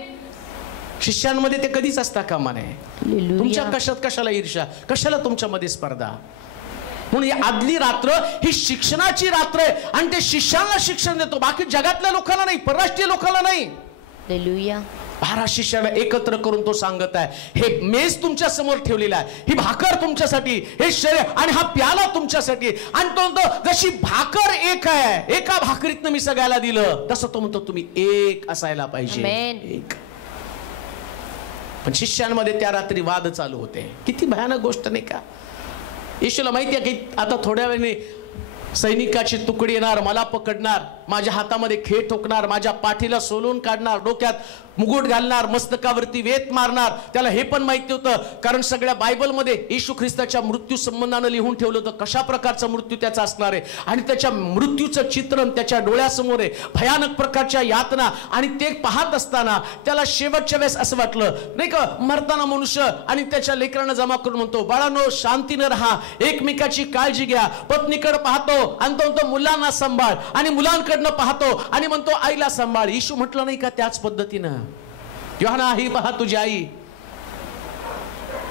शिष्यांमध्ये ते कधीच असता कामा नये. तुमच्या कशाला ईर्ष्या, कशाला तुमच्यामध्ये स्पर्धा? म्हणून ही आदली रात्र ही शिक्षणाची रात्र आहे, आणि ते शिष्यांना शिक्षण देतो, बाकी जगातल्या लोकांना नाही, परराष्ट्रीय लोकांना नाही. 12 शिष्याला एकत्र करून तो सांगत आहे, हे मेज तुमच्या समोर ठेवलेला आहे, ही भाकर तुमच्यासाठी, हे शरीर आणि हा प्याला तुमच्यासाठी. आणि तो म्हणतो जशी भाकर एक आहे, एका भाकरीतनं मी सगळ्याला दिलं, तसं तो म्हणतो तुम्ही एक असायला पाहिजे. एक. पण शिष्यांमध्ये त्या रात्री वाद चालू होते. किती भयानक गोष्ट नाही का? येशूला माहिती आहे की आता थोड्या वेळाने सैनिकाची तुकडी येणार, मला पकडणार, माझ्या हातामध्ये खेळ ठोकणार, माझ्या पाठीला सोलून काढणार, डोक्यात मुकुट घालणार, मस्तकावरती वेत मारणार. त्याला हे पण माहिती होतं, कारण सगळ्या बायबलमध्ये येशू ख्रिस्ताच्या मृत्यू संबंधानं लिहून ठेवलं होतं, कशा प्रकारचा मृत्यू त्याचा असणार आहे. आणि त्याच्या मृत्यूचं चित्रण त्याच्या डोळ्यासमोर आहे, भयानक प्रकारच्या यातना. आणि ते पाहत असताना त्याला शेवटच्या वेळेस असं वाटलं नाही का, मरताना मनुष्य आणि त्याच्या लेकरांना जमा करून म्हणतो, बाळांनो शांतीनं राहा, एकमेकाची काळजी घ्या. पत्नीकडे पाहतो आणि तो म्हणतो मुलांना सांभाळ, आणि मुलांकडनं पाहतो आणि म्हणतो आईला सांभाळ. येशू म्हटलं नाही का त्याच पद्धतीनं, योहाना ही पहा तुझी आई,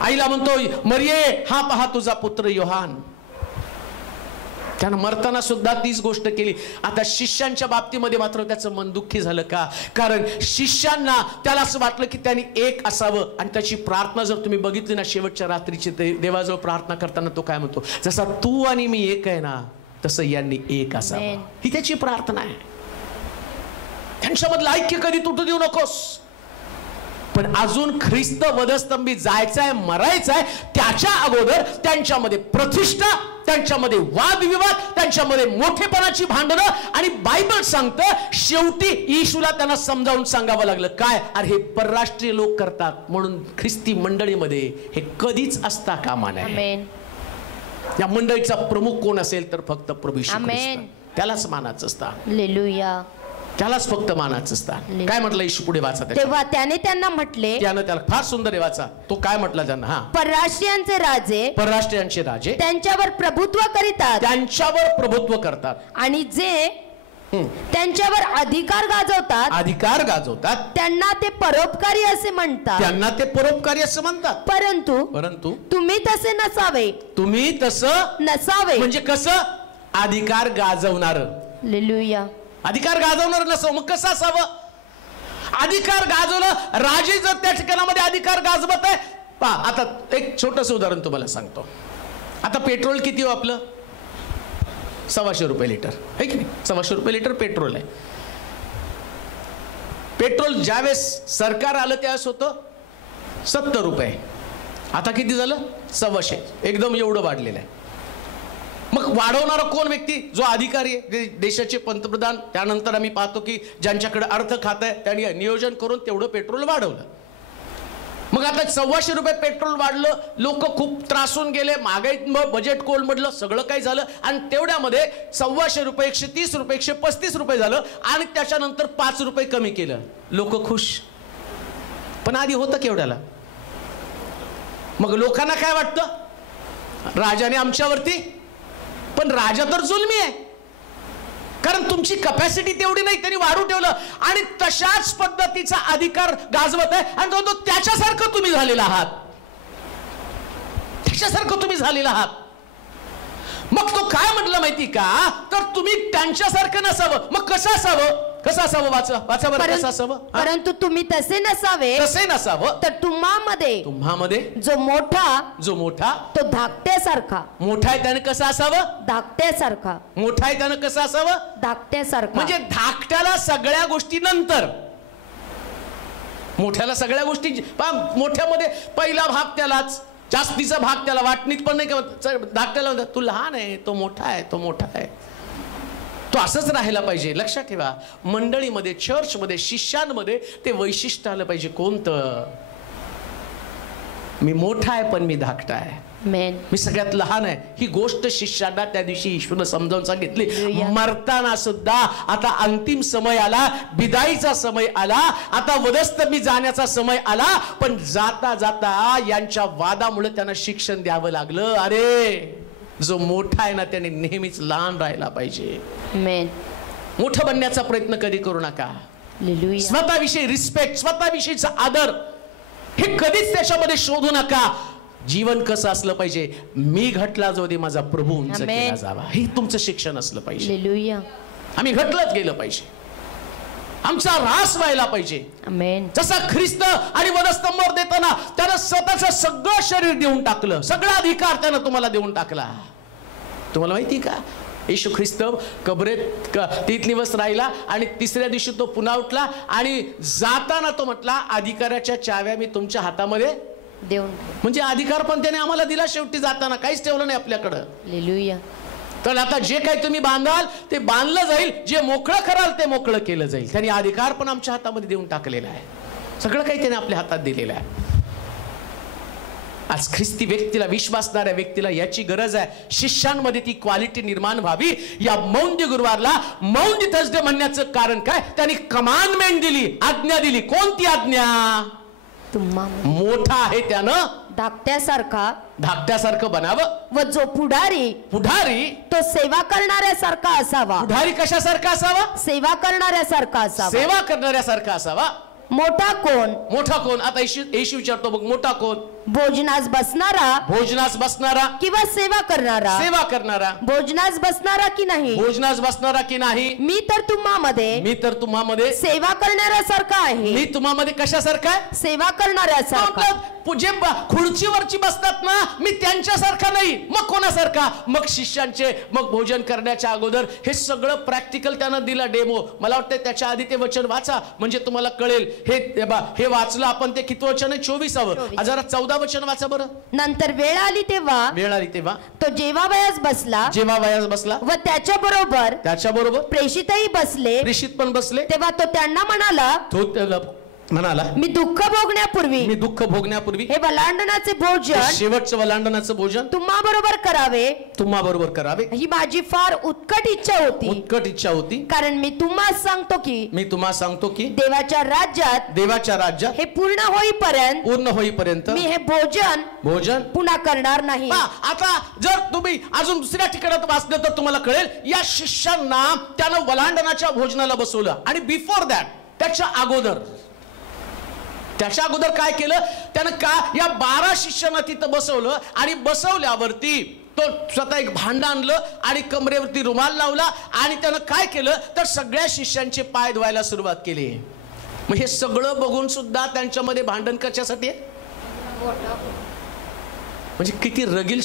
आईला म्हणतो मरिये हा पहा तुझा पुत्र योहान. त्यानं मरताना सुद्धा तीच गोष्ट केली. आता शिष्यांच्या बाबतीमध्ये मात्र त्याचं मन दुःखी झालं. का? कारण शिष्यांना त्याला असं वाटलं की त्यांनी एक असावं. आणि त्याची प्रार्थना जर तुम्ही बघितली ना, शेवटच्या रात्रीची देवाजवळ प्रार्थना करताना तो काय म्हणतो, जसा तू आणि मी एक आहे ना, तसं यांनी एक असावं, ही त्याची प्रार्थना आहे. त्यांच्यामधलं ऐक्य कधी तुटू देऊ नकोस. पण अजून ख्रिस्त वधस्तंभी जायचंय, मरायचंय, त्याच्या अगोदर त्यांच्यामध्ये प्रतिष्ठा, त्यांच्यामध्ये वादविवाद, त्यांच्यामध्ये मोठेपणाची भांडणं. आणि बायबल सांगतं शेवटी येशूला त्यांना समजावून सांगावं लागलं काय, अरे हे परराष्ट्रीय लोक करतात, म्हणून ख्रिस्ती मंडळीमध्ये हे कधीच असता कामा नये. या मंडळीचा प्रमुख कोण असेल तर फक्त प्रभू येशू ख्रिस्त, त्यालाच मानाचं असतं. हालेलुया. त्यालाच फक्त मानाचं स्थान. काय म्हटलं येशू पुढे वाचा. तेव्हा त्याने त्यांना म्हटले, त्यानं त्याला फार सुंदर वाचा. तो काय म्हटला त्यांना? हा, परराष्ट्रीयांचे राजे, परराष्ट्रीयांचे राजे त्यांच्यावर प्रभुत्व करीतात, त्यांच्यावर प्रभुत्व करतात, आणि जे त्यांच्यावर अधिकार गाजवतात त्यांना ते परोपकारी असे म्हणतात. त्यांना ते परोपकारी असं म्हणतात. परंतु तुम्ही तसे नसावे. तुम्ही तसं नसावे म्हणजे कसं? अधिकार गाजवणार. हालेलुया. अधिकार गाजवणार नसावं. मग कसं असावं? अधिकार गाजवलं. राजे जर त्या ठिकाणामध्ये अधिकार गाजवत आहे. पहा, आता एक छोटंसं उदाहरण तुम्हाला सांगतो. आता पेट्रोल किती हो आपलं? 125 रुपये लिटर आहे की नाही? 125 रुपये लिटर पेट्रोल आहे. पेट्रोल ज्यावेळेस सरकार आलं त्यावेळेस होतं 70 रुपये. आता किती झालं? 125. एकदम एवढं वाढलेलं आहे. मग वाढवणारा कोण व्यक्ती? जो अधिकारी आहे, देशाचे पंतप्रधान. त्यानंतर आम्ही पाहतो की ज्यांच्याकडे अर्थ खातं आहे त्यांनी नियोजन करून तेवढं पेट्रोल वाढवलं. मग आता 125 रुपये पेट्रोल वाढलं. लोक खूप त्रासून गेले. महागाईत बजेट कोलमडलं. सगळं काही झालं. आणि तेवढ्यामध्ये 125 रुपये 130 रुपये 135 रुपये झालं. आणि त्याच्यानंतर 5 रुपये कमी केलं. लोक खुश. पण आधी होतं केवढ्याला? मग लोकांना काय वाटतं? राजाने आमच्यावरती. पण राजा तर जुलमी आहे. कारण तुमची कपॅसिटी तेवढी नाही. त्यांनी वाढू ठेवलं आणि तशाच पद्धतीचा अधिकार गाजवत आहे. आणि तो त्याच्यासारखं तुम्ही झालेला आहात. त्याच्यासारखं तुम्ही झालेला आहात. मग तो काय म्हटलं माहिती का? तर तुम्ही त्यांच्यासारखं नसावं. मग कसं असावं? कसं असावं? वाचा बरं. कसं असावं? परंतु तुम्ही तसे नसावे. तसे नसावं. तर तुम्हामध्ये जो मोठा तो धाकट्यासारखा. मोठा आहे त्यानं कसं असावं? धाकट्यासारखा. मोठा आहे त्यानं कसं असावं? धाकट्यासारखा. म्हणजे धाकट्याला सगळ्या गोष्टी नंतर, मोठ्याला सगळ्या गोष्टी. मोठ्यामध्ये पहिला भाग त्यालाच, जास्तीचा भाग त्याला. वाटणीत पण नाही का धाकट्याला म्हणतात तू लहान आहे, तो मोठा आहे, तो मोठा आहे. तो असंच राहायला पाहिजे. लक्षात ठेवा, मंडळीमध्ये, चर्चमध्ये, शिष्यांमध्ये ते वैशिष्ट्य आलं पाहिजे. कोणतं? मी मोठा आहे पण मी धाकटा आहे. मी सगळ्यात लहान आहे. ही गोष्ट शिष्यांना त्या दिवशी ईश्वरने समजावून सांगितली. मरताना सुद्धा आता अंतिम समय आला, विदाईचा समय आला, आता वदस्त मी जाण्याचा समय आला. पण जाता जाता यांच्या वादामुळे त्यांना शिक्षण द्यावं लागलं. अरे जो मोठा आहे ना त्याने नेहमीच लहान राहायला पाहिजे. मोठं बनण्याचा प्रयत्न कधी करू नका. स्वतःविषयी रिस्पेक्ट, स्वतःविषयीचा आदर हे कधीच त्याच्यामध्ये शोधू नका. जीवन कसं असलं पाहिजे? मी घटला जाऊ दे, माझा प्रभू उंच केला जावा. हे तुमचं शिक्षण असलं पाहिजे. आम्ही घटलत गेलं पाहिजे. आमचा ऱ्हास व्हायला पाहिजे. जसा ख्रिस्त आणि वधस्तंभावर देताना त्यानं स्वतःचं सगळं शरीर देऊन टाकलं. सगळा अधिकार त्यानं तुम्हाला देऊन टाकला. तुम्हाला माहिती का? येशू ख्रिस्त कबरेत 3 दिवस राहिला आणि 3ऱ्या दिवशी तो पुन्हा उठला. आणि जाताना तो म्हटला अधिकाराच्या चाव्या मी तुमच्या हातामध्ये देऊन. म्हणजे अधिकार पण त्याने आम्हाला दिला. शेवटी जाताना काहीच ठेवलं नाही आपल्याकडं. हालेलुया. तर आता जे काही तुम्ही बांधाल ते बांधलं जाईल, जे मोकळं कराल ते मोकळं केलं जाईल. त्यांनी अधिकार पण आमच्या हातामध्ये देऊन टाकलेला आहे. सगळं काही त्याने आपल्या हातात दिलेलं आहे. आज ख्रिस्ती व्यक्तीला, विश्वासणाऱ्या व्यक्तीला याची गरज आहे. शिष्यांमध्ये ती क्वालिटी निर्माण व्हावी. या मौंदी गुरुवारला मौंदी थर्सडे म्हणण्याचं कारण काय? त्यांनी कमांडमेंट दिली, आज्ञा दिली. कोणती आज्ञा? मोठा आहे त्यानं धाकट्यासारखं बनावं. व जो पुढारी तो सेवा करणाऱ्यासारखा असावा. पुढारी कशासारखा असावा? सेवा करणाऱ्यासारखा असावा. मोठा कोण? आता येशू विचारतो बघ, मोठा कोण? भोजनास बसणारा किंवा सेवा करणारा. भोजनास बसणारा की नाही. मी तर तुम्हामध्ये सेवा करणाऱ्यासारखा आहे. मी तुम्हामध्ये कशासारखा आहे? सेवा करणाऱ्यासारखा. जे खुर्चीवरची बसतात ना, मी त्यांच्यासारखा नाही. मग कोणासारखा? मग शिष्यांचे. मग भोजन करण्याच्या अगोदर हे सगळं प्रॅक्टिकल त्यानं दिला, डेमो. मला वाटतं त्याच्या आधी ते वचन वाचा म्हणजे तुम्हाला कळेल. हे वाचलं आपण. ते किती वचन आहे? 24. जरा 14 वचन वाचा बरं. नंतर वेळ आली तेव्हा तो जेवावयास बसला व त्याच्याबरोबर प्रेषितही बसले. प्रेषित पण बसले. तेव्हा तो त्यांना म्हणाला, म्हणाला, मी दुःख भोगण्यापूर्वी हे वलांडनाचे भोजन, शेवटचं वलांडनाचं भोजन तुम्हा बरोबर करावे ही माझी फार उत्कट इच्छा होती. कारण मी तुम्हाला सांगतो की देवाच्या राज्यात हे पूर्ण होईपर्यंत मी हे भोजन पुन्हा करणार नाही. आता जर तुम्ही अजून दुसऱ्या ठिकाणात वाचलं तर तुम्हाला कळेल, या शिष्यांना त्यानं वलांडनाच्या भोजनाला बसवलं. आणि बिफोर दॅट, त्याच्या अगोदर काय केलं त्यानं? या 12 शिष्यांना तिथं बसवलं आणि बसवल्यावरती तो स्वतः एक भांडं आणलं आणि कमरेवरती रुमाल लावला आणि त्यानं काय केलं तर सगळ्या शिष्यांचे पाय धुवायला सुरुवात केली. मग हे सगळं बघून सुद्धा त्यांच्यामध्ये भांडण कशासाठी आहे? म्हणजे किती रगील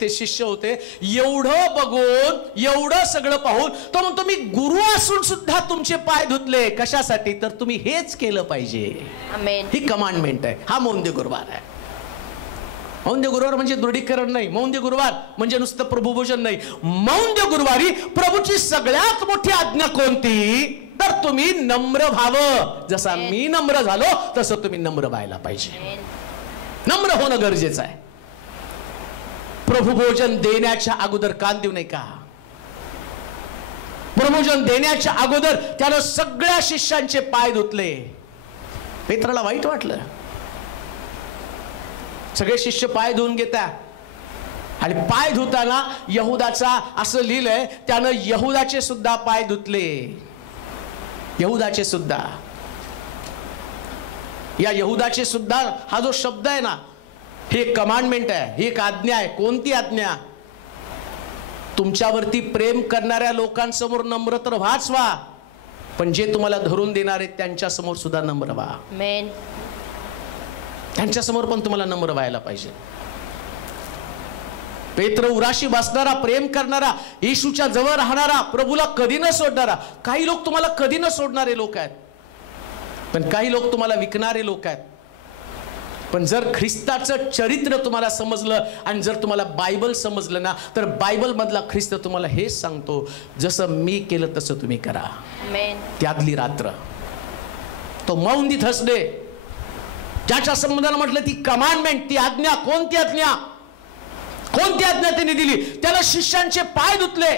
ते शिष्य होते. एवढं बघून, एवढं सगळं पाहून तो म्हणतो, मी गुरु असून सुद्धा तुमचे पाय धुतले. कशासाठी? तर तुम्ही हेच केलं पाहिजे. ही कमांडमेंट आहे. हा मौंद्य गुरुवार आहे. मौंद्य गुरुवार म्हणजे दृढीकरण नाही. मौंद्य गुरुवार म्हणजे नुसतं प्रभुभोजन नाही. मौंद्य गुरुवारी प्रभूची सगळ्यात मोठी आज्ञा कोणती? तर तुम्ही नम्र व्हावं. जसा मी नम्र झालो तसं तुम्ही नम्र व्हायला पाहिजे. नम्र होणं गरजेचं आहे. प्रभुभोजन देण्याच्या अगोदर कान देऊ नये का? प्रभुभोजन देण्याच्या अगोदर त्यानं सगळ्या शिष्यांचे पाय धुतले. पेत्राला वाईट वाटलं. सगळे शिष्य पाय धुवून घेतात आणि पाय धुताना यहुदाचा असं लिहिलंय, त्यानं यहुदाचे सुद्धा पाय धुतले. यहुदाचे सुद्धा. या यहुदाचे सुद्धा हा जो शब्द आहे ना, हे कमांडमेंट आहे. ही एक आज्ञा आहे. कोणती आज्ञा? तुमच्यावरती प्रेम करणाऱ्या लोकांसमोर नम्र तर व्हाच व्हा, पण जे तुम्हाला धरून देणार आहेत त्यांच्या समोर सुद्धा नम्र व्हा. त्यांच्या समोर पण तुम्हाला नम्र व्हायला पाहिजे. पेत्र उराशी बसणारा, प्रेम करणारा, येशूच्या जवळ राहणारा, प्रभूला कधी न सोडणारा. काही लोक तुम्हाला कधी न सोडणारे लोक आहेत, पण काही लोक तुम्हाला विकणारे लोक आहेत. पण जर ख्रिस्ताचं चरित्र तुम्हाला समजलं आणि जर तुम्हाला बायबल समजलं ना, तर बायबल मधला ख्रिस्त तुम्हाला हेच सांगतो, जसं मी केलं तसं तुम्ही करा. त्यातली रात्र तो माउंट द थर्सडे ज्याच्या संबंधानं म्हटलं ती कमांडमेंट, ती आज्ञा. कोणती आज्ञा? कोणती आज्ञा त्यांनी दिली? त्याला शिष्यांचे पाय धुतले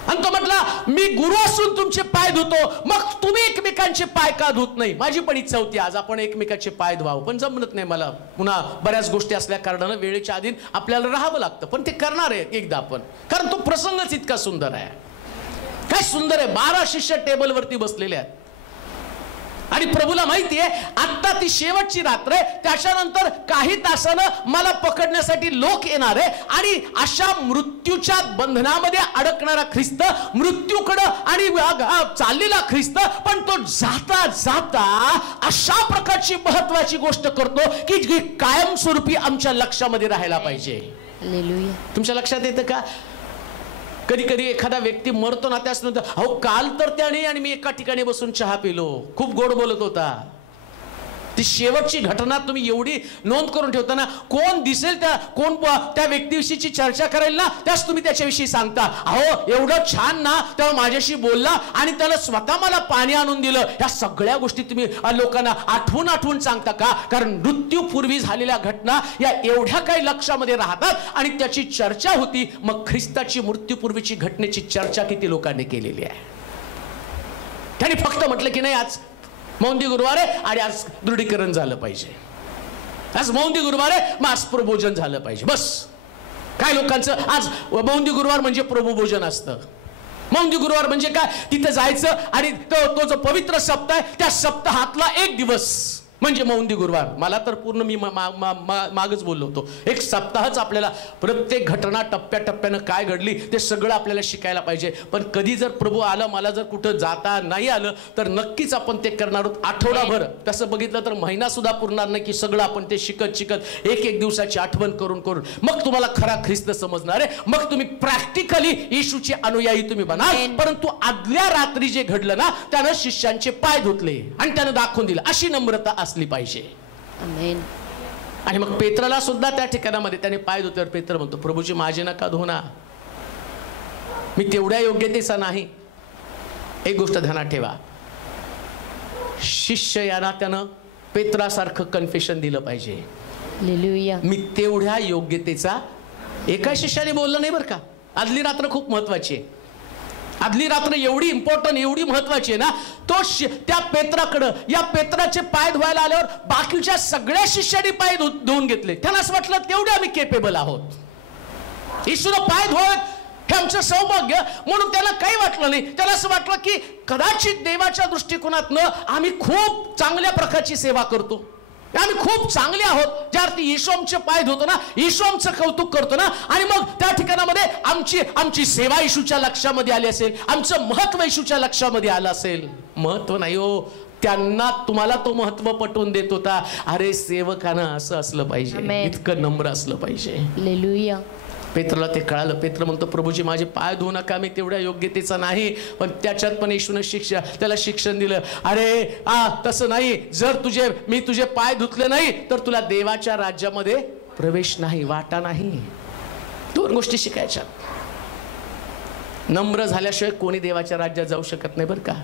आणि तो म्हटला, मी गुरु असून तुमचे पाय धुतो, मग तुम्ही एकमेकांचे पाय का धुत नाही? माझी पण इच्छा होती आज आपण एकमेकांचे पाय धुवावं, पण जमत नाही मला. पुन्हा बऱ्याच गोष्टी असल्या कारणानं वेळेच्या आधी आपल्याला राहावं लागतं, पण ते करणार आहे एकदा आपण, कारण तो प्रसंगच इतका सुंदर आहे. काय सुंदर आहे. 12 शिष्य टेबलवरती बसलेले आहेत आणि प्रभूला माहिती आहे आता ती शेवटची रात्र आहे. त्याच्यानंतर काही तासानं मला पकडण्यासाठी लोक येणार आहे आणि अशा मृत्यूच्या बंधनामध्ये अडकणारा ख्रिस्त, मृत्यूकडे आणि चाललेला ख्रिस्त, पण तो जाता जाता अशा प्रकारची महत्वाची गोष्ट करतो की जी कायमस्वरूपी आमच्या लक्षामध्ये राहायला पाहिजे. तुमच्या लक्षात येतं का? कधी कधी एखादा व्यक्ती मरतो ना, त्याच नंतर अहो काल तर त्याने आणि मी एका ठिकाणी बसून चहा पिलो, खूप गोड बोलत होता. ती शेवटची घटना तुम्ही एवढी नोंद करून ठेवता ना, कोण दिसेल कोण त्या व्यक्तीविषयीची चर्चा करेल ना, त्याच तुम्ही त्याच्याविषयी सांगता. अहो एवढं छान ना, तेव्हा माझ्याशी बोलला आणि त्याला स्वतः मला पाणी आणून दिलं. या सगळ्या गोष्टी तुम्ही लोकांना आठवून सांगता का? कारण मृत्यूपूर्वी झालेल्या घटना या एवढ्या काही लक्षामध्ये राहतात आणि त्याची चर्चा होती. मग ख्रिस्ताची मृत्यूपूर्वीची घटनेची चर्चा किती लोकांनी केलेली आहे? त्यांनी फक्त म्हटलं की नाही आज मौंदी गुरुवार आहे आणि आज दृढीकरण झालं पाहिजे, आज मौंदी गुरुवार आहे, मग आज प्रभुभोजन झालं पाहिजे. बस. काय लोकांचं आज मौंदी गुरुवार म्हणजे प्रभुभोजन असतं. मौंदी गुरुवार म्हणजे काय? तिथे जायचं आणि तो जो पवित्र सप्ताह आहे त्या सप्ताहातला एक दिवस म्हणजे मौंदी गुरुवार. मला तर पूर्ण मी मागच बोललो होतो, एक सप्ताहच आपल्याला प्रत्येक घटना टप्प्याटप्प्यानं काय घडली ते सगळं आपल्याला शिकायला पाहिजे. पण कधी जर प्रभू आलं, मला जर कुठं जाता नाही आलं तर नक्कीच आपण ते करणार आहोत. आठवडाभर तसं बघितलं तर महिना सुद्धा पुरणार नाही की सगळं आपण ते शिकत एक दिवसाची आठवण करून मग तुम्हाला खरा ख्रिस्त समजणार आहे. मग तुम्ही प्रॅक्टिकली येशूचे अनुयायी तुम्ही बनाल. परंतु आदल्या रात्री जे घडलं ना, त्यानं शिष्यांचे पाय धुतले आणि त्यानं दाखवून दिलं. अशी नम्रता असली पाहिजे. आणि मग पेत्राला सुद्धा त्या ठिकाणामध्ये त्याने पाय धुतल्यावर पेत्र म्हणतो, प्रभूजी माझे नका धुना, मी तेवढ्या योग्यतेचा नाही. एक गोष्ट ध्यानात ठेवा, शिष्य या नात्यानं पेत्रासारखं कन्फेशन दिलं पाहिजे. हालेलुया. मी तेवढ्या योग्यतेचा एका शिष्याने बोललं नाही बरं का. आदली रात्र खूप महत्वाची आहे. आदली रात्र एवढी इम्पॉर्टंट, एवढी महत्वाची आहे ना. तो त्या पेत्राकडं, या पेत्राचे पाय धुवायला आल्यावर बाकीच्या सगळ्या शिष्यांनी पाय धुवून घेतले. त्यांना असं वाटलं तेवढे आम्ही केपेबल आहोत. येशूनं पाय धुवावेत हे आमचं सौभाग्य, म्हणून त्याला काही वाटलं नाही. त्याला असं वाटलं की कदाचित देवाच्या दृष्टिकोनातनं आम्ही खूप चांगल्या प्रकारची सेवा करतो, आम्ही खूप चांगले आहोत. ज्या अर्थी येशू आमचे पाय धुतो ना, येशू आमचं कौतुक करतो ना, आणि मग त्या ठिकाणामध्ये आमची सेवा येशूच्या लक्षामध्ये आली असेल, आमचं महत्व येशूच्या लक्षामध्ये आलं असेल. महत्व नाही हो, त्यांना तुम्हाला तो महत्व पटवून देत होता. अरे सेवकानं असं असलं पाहिजे, इतकं नम्र असलं पाहिजे. हालेलुया. पेत्रला ते कळालं. पेत्र म्हणतो प्रभूजी माझे पाय धुवू नका, मी तेवढ्या योग्यतेचा नाही. पण त्याच्यात पण येशूने त्याला शिक्षण दिलं. अरे तसं नाही, जर मी तुझे पाय धुतले नाही तर तुला देवाच्या राज्यामध्ये प्रवेश नाही, वाटा नाही. दोन गोष्टी शिकायच्या. नम्र झाल्याशिवाय कोणी देवाच्या राज्यात जाऊ शकत नाही बरं का.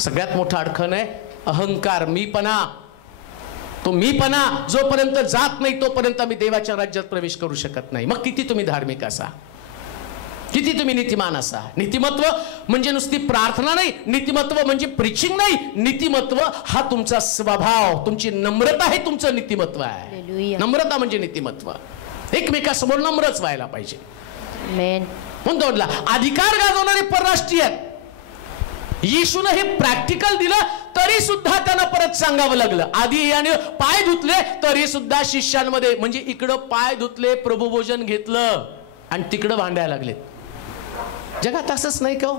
सगळ्यात मोठा अडखण आहे अहंकार, मीपणा. तो मीपणा जोपर्यंत जात नाही तोपर्यंत आम्ही देवाच्या राज्यात प्रवेश करू शकत नाही. मग किती तुम्ही धार्मिक असा, किती तुम्ही नीतिमान असा. नीतिमत्व म्हणजे नुसती प्रार्थना नाही, नीतिमत्व म्हणजे प्रीचिंग नाही. नीतिमत्व हा तुमचा स्वभाव, तुमची नम्रता हे तुमचं नीतिमत्व आहे. नम्रता म्हणजे नीतिमत्व. एकमेकासमोर नम्रच व्हायला पाहिजे. म्हणून तोडला अधिकार गाजवणारे परराष्ट्रीय. येशूने हे प्रॅक्टिकल दिलं तरी सुद्धा त्यांना परत सांगावं लागलं. आधी याने पाय धुतले तरी सुद्धा शिष्यांमध्ये, म्हणजे इकडं पाय धुतले, प्रभुभोजन घेतलं आणि तिकडं भांडायला लागले. जगात असंच नाही का?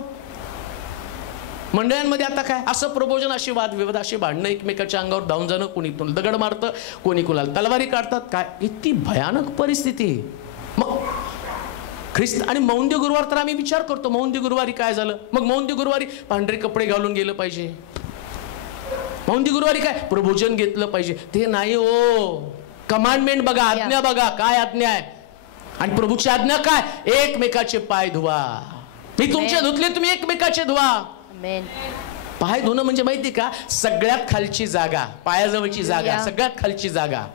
मंडळांमध्ये आता काय असं प्रभुभोजन, अशी वादविवाद, अशी भांडणं, एकमेकाच्या अंगावर धावून जाणं, कोणी दगड मारतं, कोणी कुणाला तलवारी काढतात. काय इतकी भयानक परिस्थिती. मग ख्रिस्त आणि मौंदी गुरुवार तर आम्ही विचार करतो, मौंदी गुरुवारी काय झालं. मग मौंदी गुरुवारी पांढरे कपडे घालून गेलं पाहिजे. मौंदी गुरुवारी काय प्रभुजन घेतलं पाहिजे. ते नाही हो. कमांडमेंट बघा, आज्ञा बघा, काय आज्ञा आहे. आणि प्रभूची आज्ञा काय? एकमेकाचे पाय धुवा. मी तुमचे धुतले, तुम्ही एकमेकाचे धुवा. पाय धुणं म्हणजे माहिती का, सगळ्यात खालची जागा, पायाजवळची जागा, सगळ्यात खालची जागा.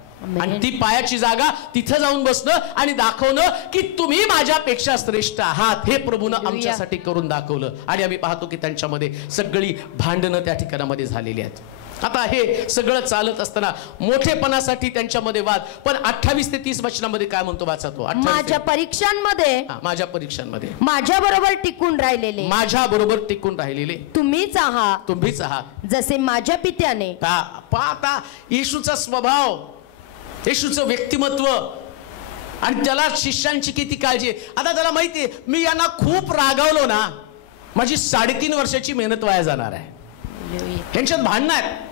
आणि ती पायाची जागा, तिथं जाऊन बसणं आणि दाखवणं की तुम्ही माझ्यापेक्षा श्रेष्ठ आहात. हे प्रभूनं आमच्यासाठी करून दाखवलं. आणि आम्ही पाहतो की त्यांच्यामध्ये सगळी भांडणं त्या ठिकाणामध्ये झालेली आहेत. आता हे सगळं चालत असताना मोठेपणासाठी त्यांच्यामध्ये वाद. पण 28 ते 30 वचनामध्ये काय म्हणतो, वाचा तो. माझ्या परीक्षांमध्ये, माझ्या परीक्षांमध्ये माझ्या बरोबर टिकून राहिलेले, माझ्या बरोबर टिकून राहिलेले तुम्हीच आहात, तुम्हीच आहात, जसे माझ्या पित्याने. पाहता येशूचा स्वभाव, येशूचं व्यक्तिमत्व, आणि त्याला शिष्यांची किती काळजी. आता त्याला माहितीये मी यांना खूप रागावलो ना, माझी 3.5 वर्षाची मेहनत वाया जाणार आहे. यांच्यात भांडणं आहेत.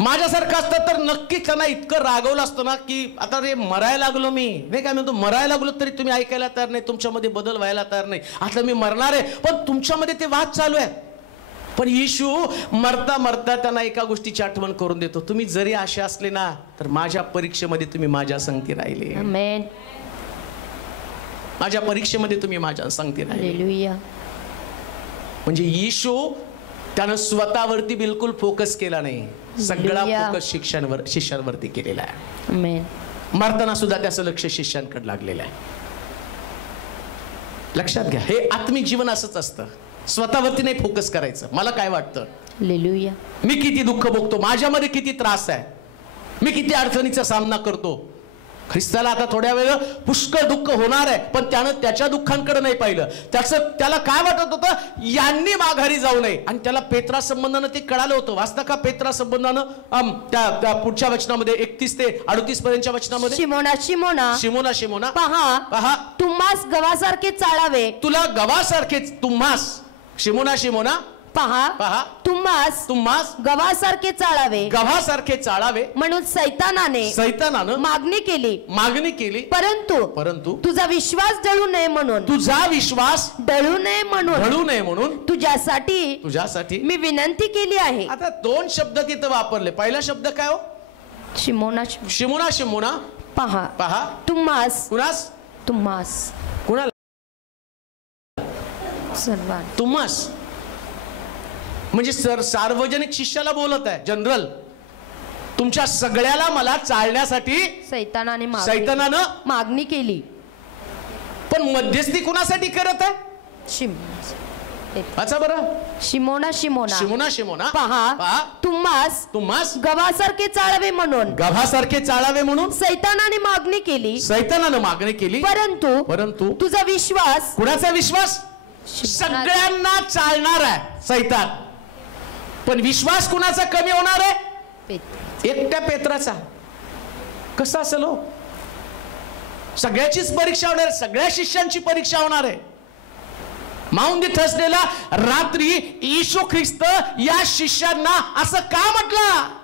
माझ्यासारखं असतं तर नक्कीच त्यांना इतकं रागवलं असतं ना की आता रे मरायला लागलो मी. नाही काय म्हणतो, मरायला लागलो तरी तुम्ही ऐकायला तयार नाही, तुमच्यामध्ये बदल व्हायला तयार नाही. आता मी मरणार आहे, पण तुमच्यामध्ये ते वाद चालू आहे. पण येशू मरता मरता त्यांना एका गोष्टीची आठवण करून देतो. तुम्ही जरी असे असले ना तर माझ्या परीक्षेमध्ये तुम्ही माझ्या संगती राहिले. माझ्या परीक्षेमध्ये तुम्ही माझ्या संगती राहिले. म्हणजे येशू त्यानं स्वतःवरती बिलकुल फोकस केला नाही, सगळा फोकस शिष्यांवरती केलेला आहे. मरताना सुद्धा त्याचं लक्ष शिष्यांकडे लागलेलं आहे. लक्षात घ्या, हे आत्मिक जीवन असंच असतं. स्वतःवरती नाही फोकस करायचं. मला काय वाटतं, मी किती दुःख भोगतो, माझ्यामध्ये किती त्रास आहे, मी किती अडचणीचा सामना करतो. ख्रिस्ताला आता थोड्या वेळ पुष्कळ दुःख होणार आहे, पण त्यानं त्याच्या दुःखांकडे नाही पाहिलं. त्याला काय वाटत होतं, यांनी माघारी जाऊ नये. आणि त्याला पेत्रा संबंधानं ते कळालं होतं. वाचता का पेत्रा संबंधानं त्या पुढच्या वचनामध्ये 31 ते 38 पर्यंतच्या वचनामध्ये, शिमोना शिमोना शिमोना शिमोना पहा तुम्हास गव्हासारखे चाळावे, तुला गव्हासारखे, तुम्हास शिमोना शिमोना पहा तुम्हास गव्हासारखे चाळावे म्हणून सैतानानं मागणी केली. परंतु तुझा विश्वास ढळू नये म्हणून तुझ्यासाठी मी विनंती केली आहे. आता 2 शब्द तिथं वापरले. पहिला शब्द काय हो, शिमोना शिमोना. पहा तुम्हास कुणाला, सर्वांना, तुम्हास म्हणजे सार्वजनिक शिष्याला बोलत आहे, जनरल तुमच्या सगळ्याला मला चालण्यासाठी सैतानानं मागणी केली. पण मध्यस्थी कुणासाठी करत आहे? वाचा बरं. शिमोना पहा तुम्हास गव्हासारखे चाळावे म्हणून सैतानाने मागणी केली. परंतु तुझा विश्वास. कुणाचा विश्वास? सगळ्यांना चालणार आहे सैतान, पण विश्वास कुणाचा कमी होणार आहे? एकट्या पेत्राचा. कसा असेल हो? सगळ्याचीच परीक्षा होणार, सगळ्या शिष्यांची परीक्षा होणार आहे. माउंट द थर्सडेला रात्री येशू ख्रिस्त या शिष्यांना असं का म्हटलं?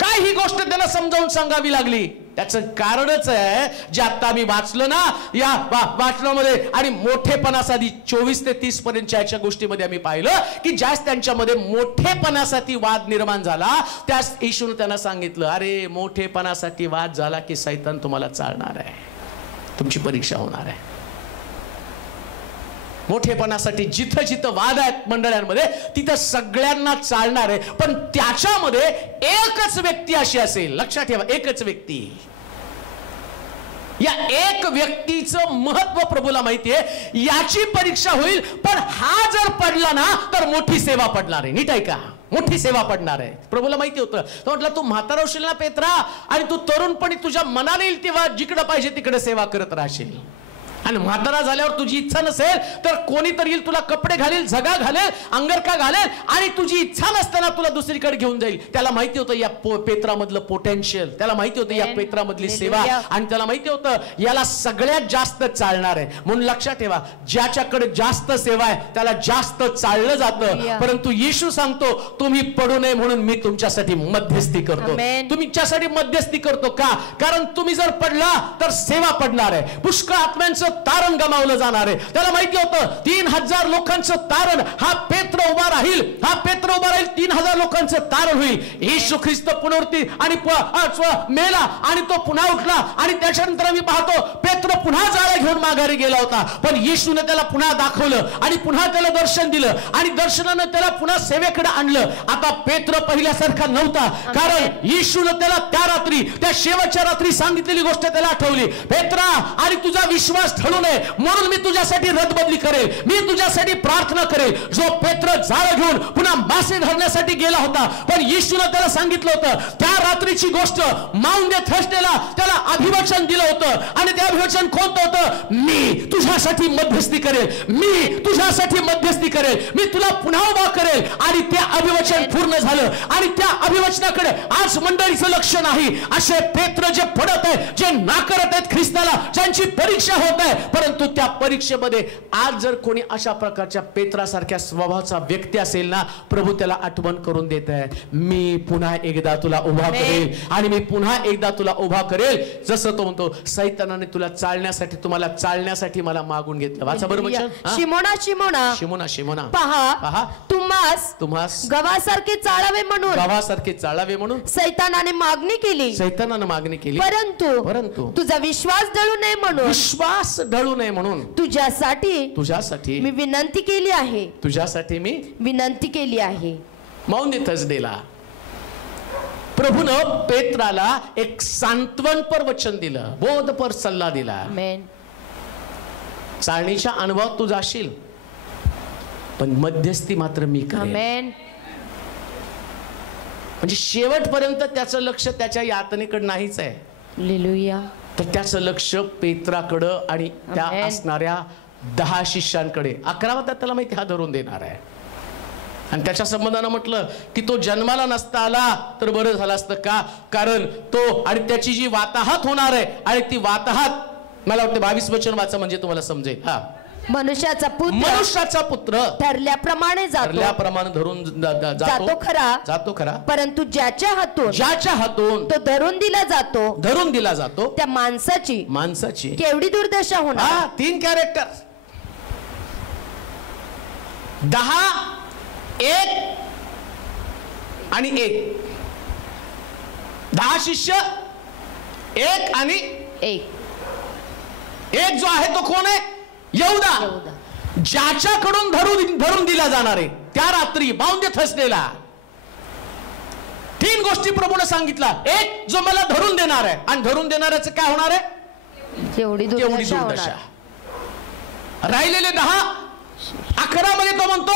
काय ही गोष्ट त्यांना समजावून सांगावी लागली? त्याचं कारणच आहे जे आता मी वाचलं ना या वाचनामध्ये, आणि मोठेपणासाठी 24 ते 30 पर्यंतच्या याच्या गोष्टीमध्ये आम्ही पाहिलं की ज्यास त्यांच्यामध्ये मोठेपणासाठी वाद निर्माण झाला, त्यास येशूने त्यांना सांगितलं, अरे मोठेपणासाठी वाद झाला की सैतान तुम्हाला चालणार आहे, तुमची परीक्षा होणार आहे. मोठेपणासाठी जिथं जिथं वाद आहेत मंडळांमध्ये तिथं सगळ्यांना चालणार आहे, पण त्याच्यामध्ये एकच व्यक्ती अशी असेल. लक्षात ठेवा, एकच व्यक्ती. या एक व्यक्तीचं महत्व प्रभूला माहिती आहे. याची परीक्षा होईल, पण हा जर पडला ना तर मोठी सेवा पडणार आहे. नीट ऐका, मोठी सेवा पडणार आहे. प्रभूला माहिती होतं. तो म्हटलं तू म्हातारा होशील ना पेत्रा, आणि तू तरुणपणी तुझ्या मनाला येईल तेव्हा जिकडे पाहिजे तिकडे सेवा करत राहशील. आणि म्हातारा झाल्यावर तुझी इच्छा नसेल तर कोणीतरी येईल, तुला कपडे घालेल, झगा घालेल, अंगरखा घालेल, आणि तुझी इच्छा नसताना तुला दुसरीकडे घेऊन जाईल. त्याला माहिती होतं या पेत्रामधलं पोटेन्शियल, त्याला माहिती होतं या पेत्रामधली सेवा, आणि त्याला माहिती होतं याला सगळ्यात जास्त चालणार आहे. म्हणून लक्षात ठेवा, ज्याच्याकडे जास्त सेवा आहे त्याला जास्त चाललं जातं. परंतु येशू सांगतो तुम्ही पडू नये म्हणून मी तुमच्यासाठी मध्यस्थी करतो. तुमच्यासाठी मध्यस्थी करतो का? कारण तुम्ही जर पडला तर सेवा पडणार आहे. पुष्कळ आत्म्यांचं तारण गमावलं जाणार आहे. त्याला माहिती होतं 3000 लोकांचं तारण, हा पेत्र उभा राहील, 3000 लोकांचं तारण होईल. येशू ख्रिस्त पुनरुत्थान आणि मेला आणि तो पुन्हा उठला, आणि त्याच्यानंतर आम्ही पाहतो पेत्र पुन्हा जाळ्या घेऊन माघारी गेला होता, पण येशूने त्याला पुन्हा दाखवलं आणि पुन्हा त्याला दर्शन दिलं, आणि दर्शनानं त्याला पुन्हा सेवेकडे आणलं. आता पेत्र पहिल्यासारखा नव्हता, कारण येशूने त्याला त्या रात्री, त्या शेवटच्या रात्री सांगितलेली गोष्ट त्याला आठवली. पेत्रा, आणि तुझा विश्वास ढळू नये म्हणून मी तुझ्यासाठी रदबदली करेल, मी तुझ्यासाठी प्रार्थना करेल. जो पेत्र जाळं घेऊन पुन्हा मासे धरण्यासाठी गेला होता, पण येशूने त्याला सांगितलं होतं त्या रात्रीची गोष्ट. माउंट द थर्सडेला त्याला अभिवचन दिलं होतं, आणि ते अभिवचन कोणतं होतं? मी तुझ्यासाठी मध्यस्थी करेल, मी तुझ्यासाठी मध्यस्थी करेल, मी तुला पुन्हा उभा करेल. आणि ते अभिवचन पूर्ण झालं, आणि त्या अभिवचनाकडे आज मंडळीचं लक्ष नाही. असे पेत्र जे पडत आहेत, जे नाकारत आहेत ख्रिस्ताला, ज्यांची परीक्षा होत आहे, परंतु त्या परीक्षेमध्ये आज जर कोणी अशा प्रकारच्या पेत्रासारख्या स्वभावाचा व्यक्ती असेल ना, प्रभू त्याला आठवण करून देत आहे, मी पुन्हा एकदा तुला उभा करेल, आणि मी पुन्हा एकदा तुला उभा करेल. जसं तो म्हणतो सैतानाने तुला चालण्यासाठी, तुम्हाला चालण्यासाठी मला मागून घेतलं. वाचा बरोबर. शिमोना पहा तुम्हास गव्हासारखे चाळावे म्हणून सैतानाने मागणी केली. परंतु तुझा विश्वास ढळू नये म्हणून तुझ्यासाठी मी विनंती केली आहे. माउंट द थर्सडेला प्रभूनं पेत्राला एक सांत्वनपर वचन दिलं, बोधपर सल्ला दिला. चाळणीच्या अनुभवात तू जाशील, पण मध्यस्थी मात्र मी करेन. म्हणजे शेवटपर्यंत त्याचं लक्ष त्याच्या यातनेकडे नाहीच आहे. हालेलुया. तर त्याचं लक्ष पेत्राकडं आणि त्या असणाऱ्या 10 शिष्यांकडे. 11वा त्याला माहिती हा धरून देणार आहे, आणि त्याच्या संबंधानं म्हटलं की तो जन्माला नसता आला तर बरं झालं असतं. का? कारण तो आणि त्याची जी वाताहत होणार आहे, आणि ती वाताहत मला वाटतं 22 वचन वाचा म्हणजे तुम्हाला समजेल. हा, मनुष्याचा पुत्र ठरल्याप्रमाणे धरून जातो खरा, परंतु ज्याच्या हातून तो धरून दिला जातो त्या माणसाची केवढी दुर्दशा होणार. 3 कॅरेक्टर, 10, 1 आणि 1. 10 शिष्य, 1 आणि 1 जो आहे तो कोण आहे? यहूदा, ज्याच्याकडून धरून दिला जाणार आहे. त्या रात्री बाउंड थर्सडेला 3 गोष्टी प्रभूने सांगितला. एक, जो मला धरून देणार आहे, आणि धरून देणाऱ्याचं काय होणार आहे? तेवढी दुर्दशा. राहिलेले 10, 11 मध्ये तो म्हणतो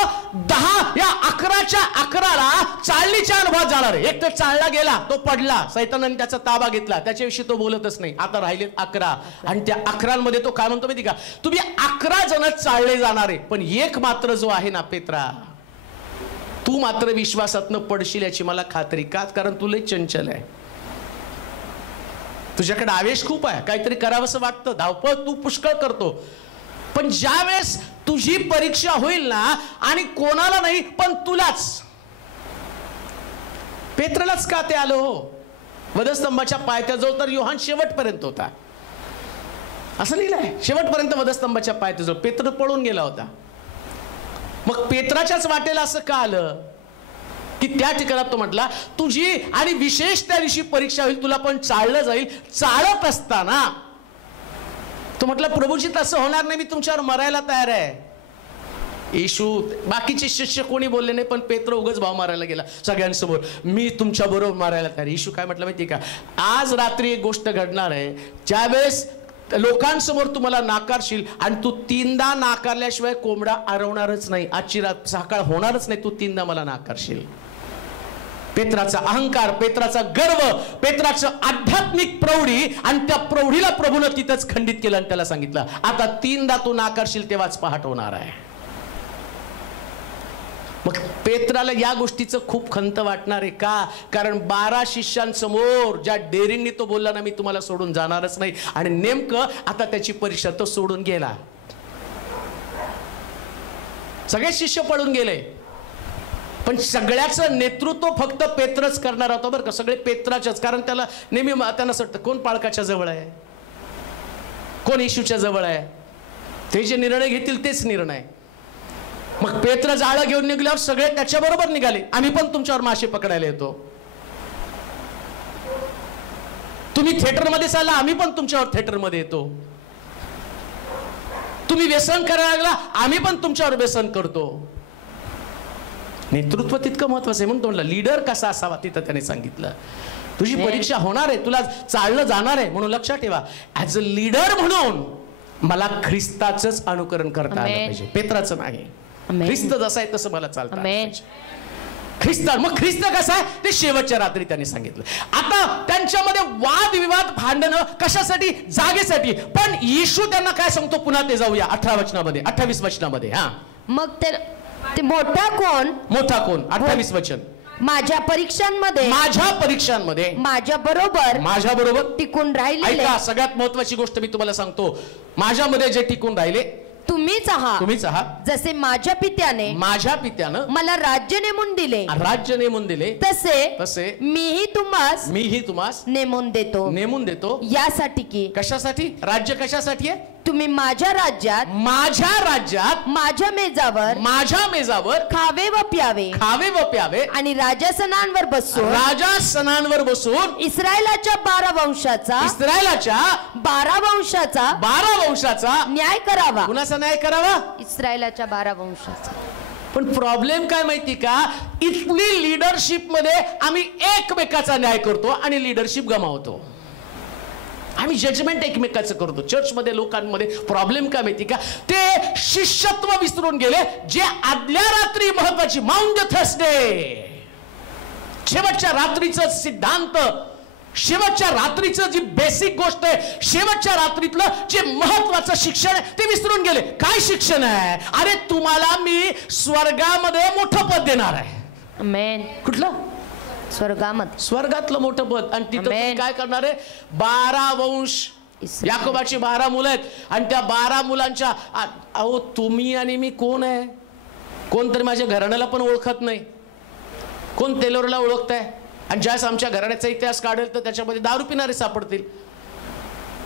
10 या 11च्या 11ला चालणीच्या अनुभवात जाणार आहे. एक तर चालला गेला, तो पडला, सैतानाने त्याचा ताबा घेतला, त्याच्याविषयी तो बोलतच नाही. आता राहिले 11, आणि त्या 11 मध्ये तो काय म्हणतो माहिती का? तुम्ही 11 जण चालले जाणार आहे, पण एक मात्र जो आहे ना पेत्रा, तू मात्र विश्वासातनं पडशील याची मला खात्री. का? कारण तू लय चंचल आहे, तुझ्याकडे आवेश खूप आहे, काहीतरी करावंसं वाटतं, धावपळ तू पुष्कळ करतो, पण ज्या वेळेस तुझी परीक्षा होईल ना, आणि कोणाला नाही पण तुलाच, पेत्रालाच का ते आलं हो वधस्तंभाच्या पायथ्याजवळ, तर योहान शेवटपर्यंत होता, असं लिहिलंय, शेवटपर्यंत वधस्तंभाच्या पायथ्याजवळ. पेत्र पळून गेला होता. मग पेत्राच्याच वाटेला असं का आलं की त्या ठिकाणात तो म्हटला तुझी आणि विशेष त्या दिवशी परीक्षा होईल, तुला पण चाललं जाईल. चालत असताना तो म्हटला प्रभूजी तसं होणार नाही, मी तुमच्यावर मरायला तयार आहे. येशू, बाकीचे शिष्य कोणी बोलले नाही, पण पेत्र उगाच भाव मारायला गेला सगळ्यांसमोर, मी तुमच्या बरोबर मारायला तयार. येशू काय म्हटलं माहिती का? आज रात्री एक गोष्ट घडणार आहे, ज्यावेळेस लोकांसमोर तुम्हाला नाकारशील आणि तू 3दा नाकारल्याशिवाय कोंबडा आरवणारच नाही, आजची सकाळ होणारच नाही, तू 3दा मला नाकारशील. पेत्राचा अहंकार, पेत्राचा गर्व, पेत्राचं आध्यात्मिक प्रौढी, आणि त्या प्रौढीला प्रभूनं तिथंच खंडित केलं आणि त्याला सांगितलं आता 3दा तू नाकारशील तेव्हाच पहाट होणार आहे. मग पेत्राला या गोष्टीचं खूप खंत वाटणार आहे. का? कारण 12 शिष्यांसमोर ज्या डेअरिंगने तो बोलला ना, मी तुम्हाला सोडून जाणारच नाही, आणि नेमकं आता त्याची परीक्षा तो सोडून गेला. सगळे शिष्य पळून गेले, पण सगळ्याचं नेतृत्व फक्त पेत्रच करणार होता बरं का. सगळे पेत्राच्याच, कारण त्याला नेहमी त्यांना असं वाटतं कोण पाळकाच्या जवळ आहे, कोण येशूच्या जवळ आहे, ते जे निर्णय घेतील तेच निर्णय. मग पेत्र जाळं घेऊन निघल्यावर सगळे त्याच्याबरोबर निघाले, आम्ही पण तुमच्यावर मासे पकडायला येतो. तुम्ही थिएटरमध्ये चालला, आम्ही पण तुमच्यावर थिएटरमध्ये येतो. तुम्ही व्यसन करायला लागला, आम्ही पण तुमच्यावर व्यसन करतो. नेतृत्व तितकं महत्वाचं आहे. म्हणून तो म्हणला लीडर कसा असावा तिथं त्याने सांगितलं. तुझी परीक्षा होणार आहे, तुला चाललं जाणार आहे, म्हणून लक्षात ठेवा ऍज अ लीडर म्हणून मला ख्रिस्ताचंच अनुकरण करता आलं पाहिजे, पेत्राचं नाही. ख्रिस्त जसा आहे तसं मला चालतं पाहिजे. ख्रिस्त, मग ख्रिस्त कसा आहे ते शेवटच्या रात्री त्यांनी सांगितलं. आता त्यांच्यामध्ये वादविवाद, भांडणं कशासाठी? जागेसाठी. पण येशू त्यांना काय सांगतो पुन्हा ते जाऊया 28 वचनामध्ये. हा, मग ते मोठा कोण? मोठा कोण? 28 वचन. माझ्या परीक्षांमध्ये माझ्या बरोबर टिकून राहिले. सगळ्यात महत्वाची गोष्ट मी तुम्हाला सांगतो, माझ्यामध्ये जे टिकून राहिले तुम्हीच आहात. जसे माझ्या पित्यानं मला राज्य नेमून दिले तसे मीही तुम्हास नेमून देतो. यासाठी की कशासाठी? राज्य कशासाठी आहे? तुम्ही माझ्या राज्यात माझ्या मेजावर खावे व प्यावे आणि राजासनांवर बसून इस्रायलाच्या 12 वंशाचा न्याय करावा. कुणाचा न्याय करावा? इस्रायलाच्या 12 वंशाचा. पण प्रॉब्लेम काय माहिती का? इथली लिडरशिप मध्ये आम्ही एकमेकाचा न्याय करतो आणि लिडरशिप गमावतो. आम्ही जजमेंट एकमेकाचं करतो. चर्चमध्ये लोकांमध्ये प्रॉब्लेम काय माहिती का? ते शिष्यत्व विसरून गेले, जे आदल्या रात्री महत्वाची माउंट थर्सडे, शेवटच्या रात्रीचं सिद्धांत, शेवटच्या रात्रीचं जी बेसिक गोष्ट आहे, शेवटच्या रात्रीतलं जे महत्वाचं शिक्षण आहे ते विसरून गेले. काय शिक्षण आहे? अरे तुम्हाला मी स्वर्गामध्ये मोठं पद देणार आहे. आमेन. कुठलं? स्वर्गातलं मोठं पद. आणि तिथं काय करणार आहे? 12 वंश, याकोबाची 12 मुलं आहेत, आणि त्या 12 मुलांच्या, अहो तुम्ही आणि मी कोण आहे? कोणतरी माझ्या घराण्याला पण ओळखत नाही. कोण टेलरला ओळखताय? आणि ज्यावेळेस आमच्या घराण्याचा इतिहास काढेल तर त्याच्यामध्ये दारू पिणारे सापडतील.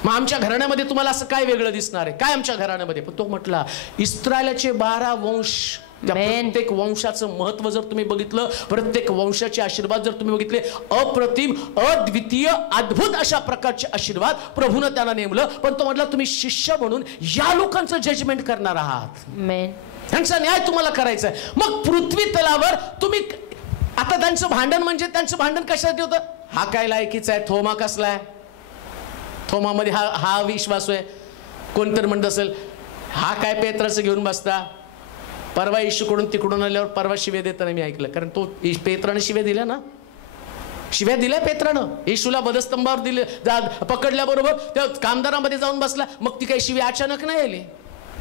मग आमच्या घराण्यामध्ये तुम्हाला असं काय वेगळं दिसणार आहे? काय आमच्या घराण्यामध्ये? पण तो म्हटला इस्रायलाचे 12 वंश, त्या प्रत्येक वंशाचं महत्व जर तुम्ही बघितलं, प्रत्येक वंशाचे आशीर्वाद जर तुम्ही बघितले, अप्रतिम, अद्वितीय, अद्भुत अशा प्रकारचे आशीर्वाद प्रभूनं त्यांना नेमलं. पण तो म्हटला तुम्ही शिष्य म्हणून या लोकांचं जजमेंट करणार आहात. त्यांचा न्याय तुम्हाला करायचा आहे. मग पृथ्वी तलावर तुम्ही आता त्यांचं भांडण म्हणजे त्यांचं भांडण कशासाठी होतं? हा काय लायकीचा आहे, थोमा कसला आहे, थोमामध्ये हा विश्वास आहे. कोणतरी म्हणत असेल हा काय पेत्राचं घेऊन बसता, परवा येशूकडून तिकडून आल्यावर परवा शिव्या देताना मी ऐकलं. कारण तो पेत्राने शिव्या दिल्या ना, शिव्या दिल्या पेत्रानं. येशूला वधस्तंभावर दिले, पकडल्याबरोबर त्या कामदारामध्ये जाऊन बसला. मग ती काही शिव्या अचानक नाही आली,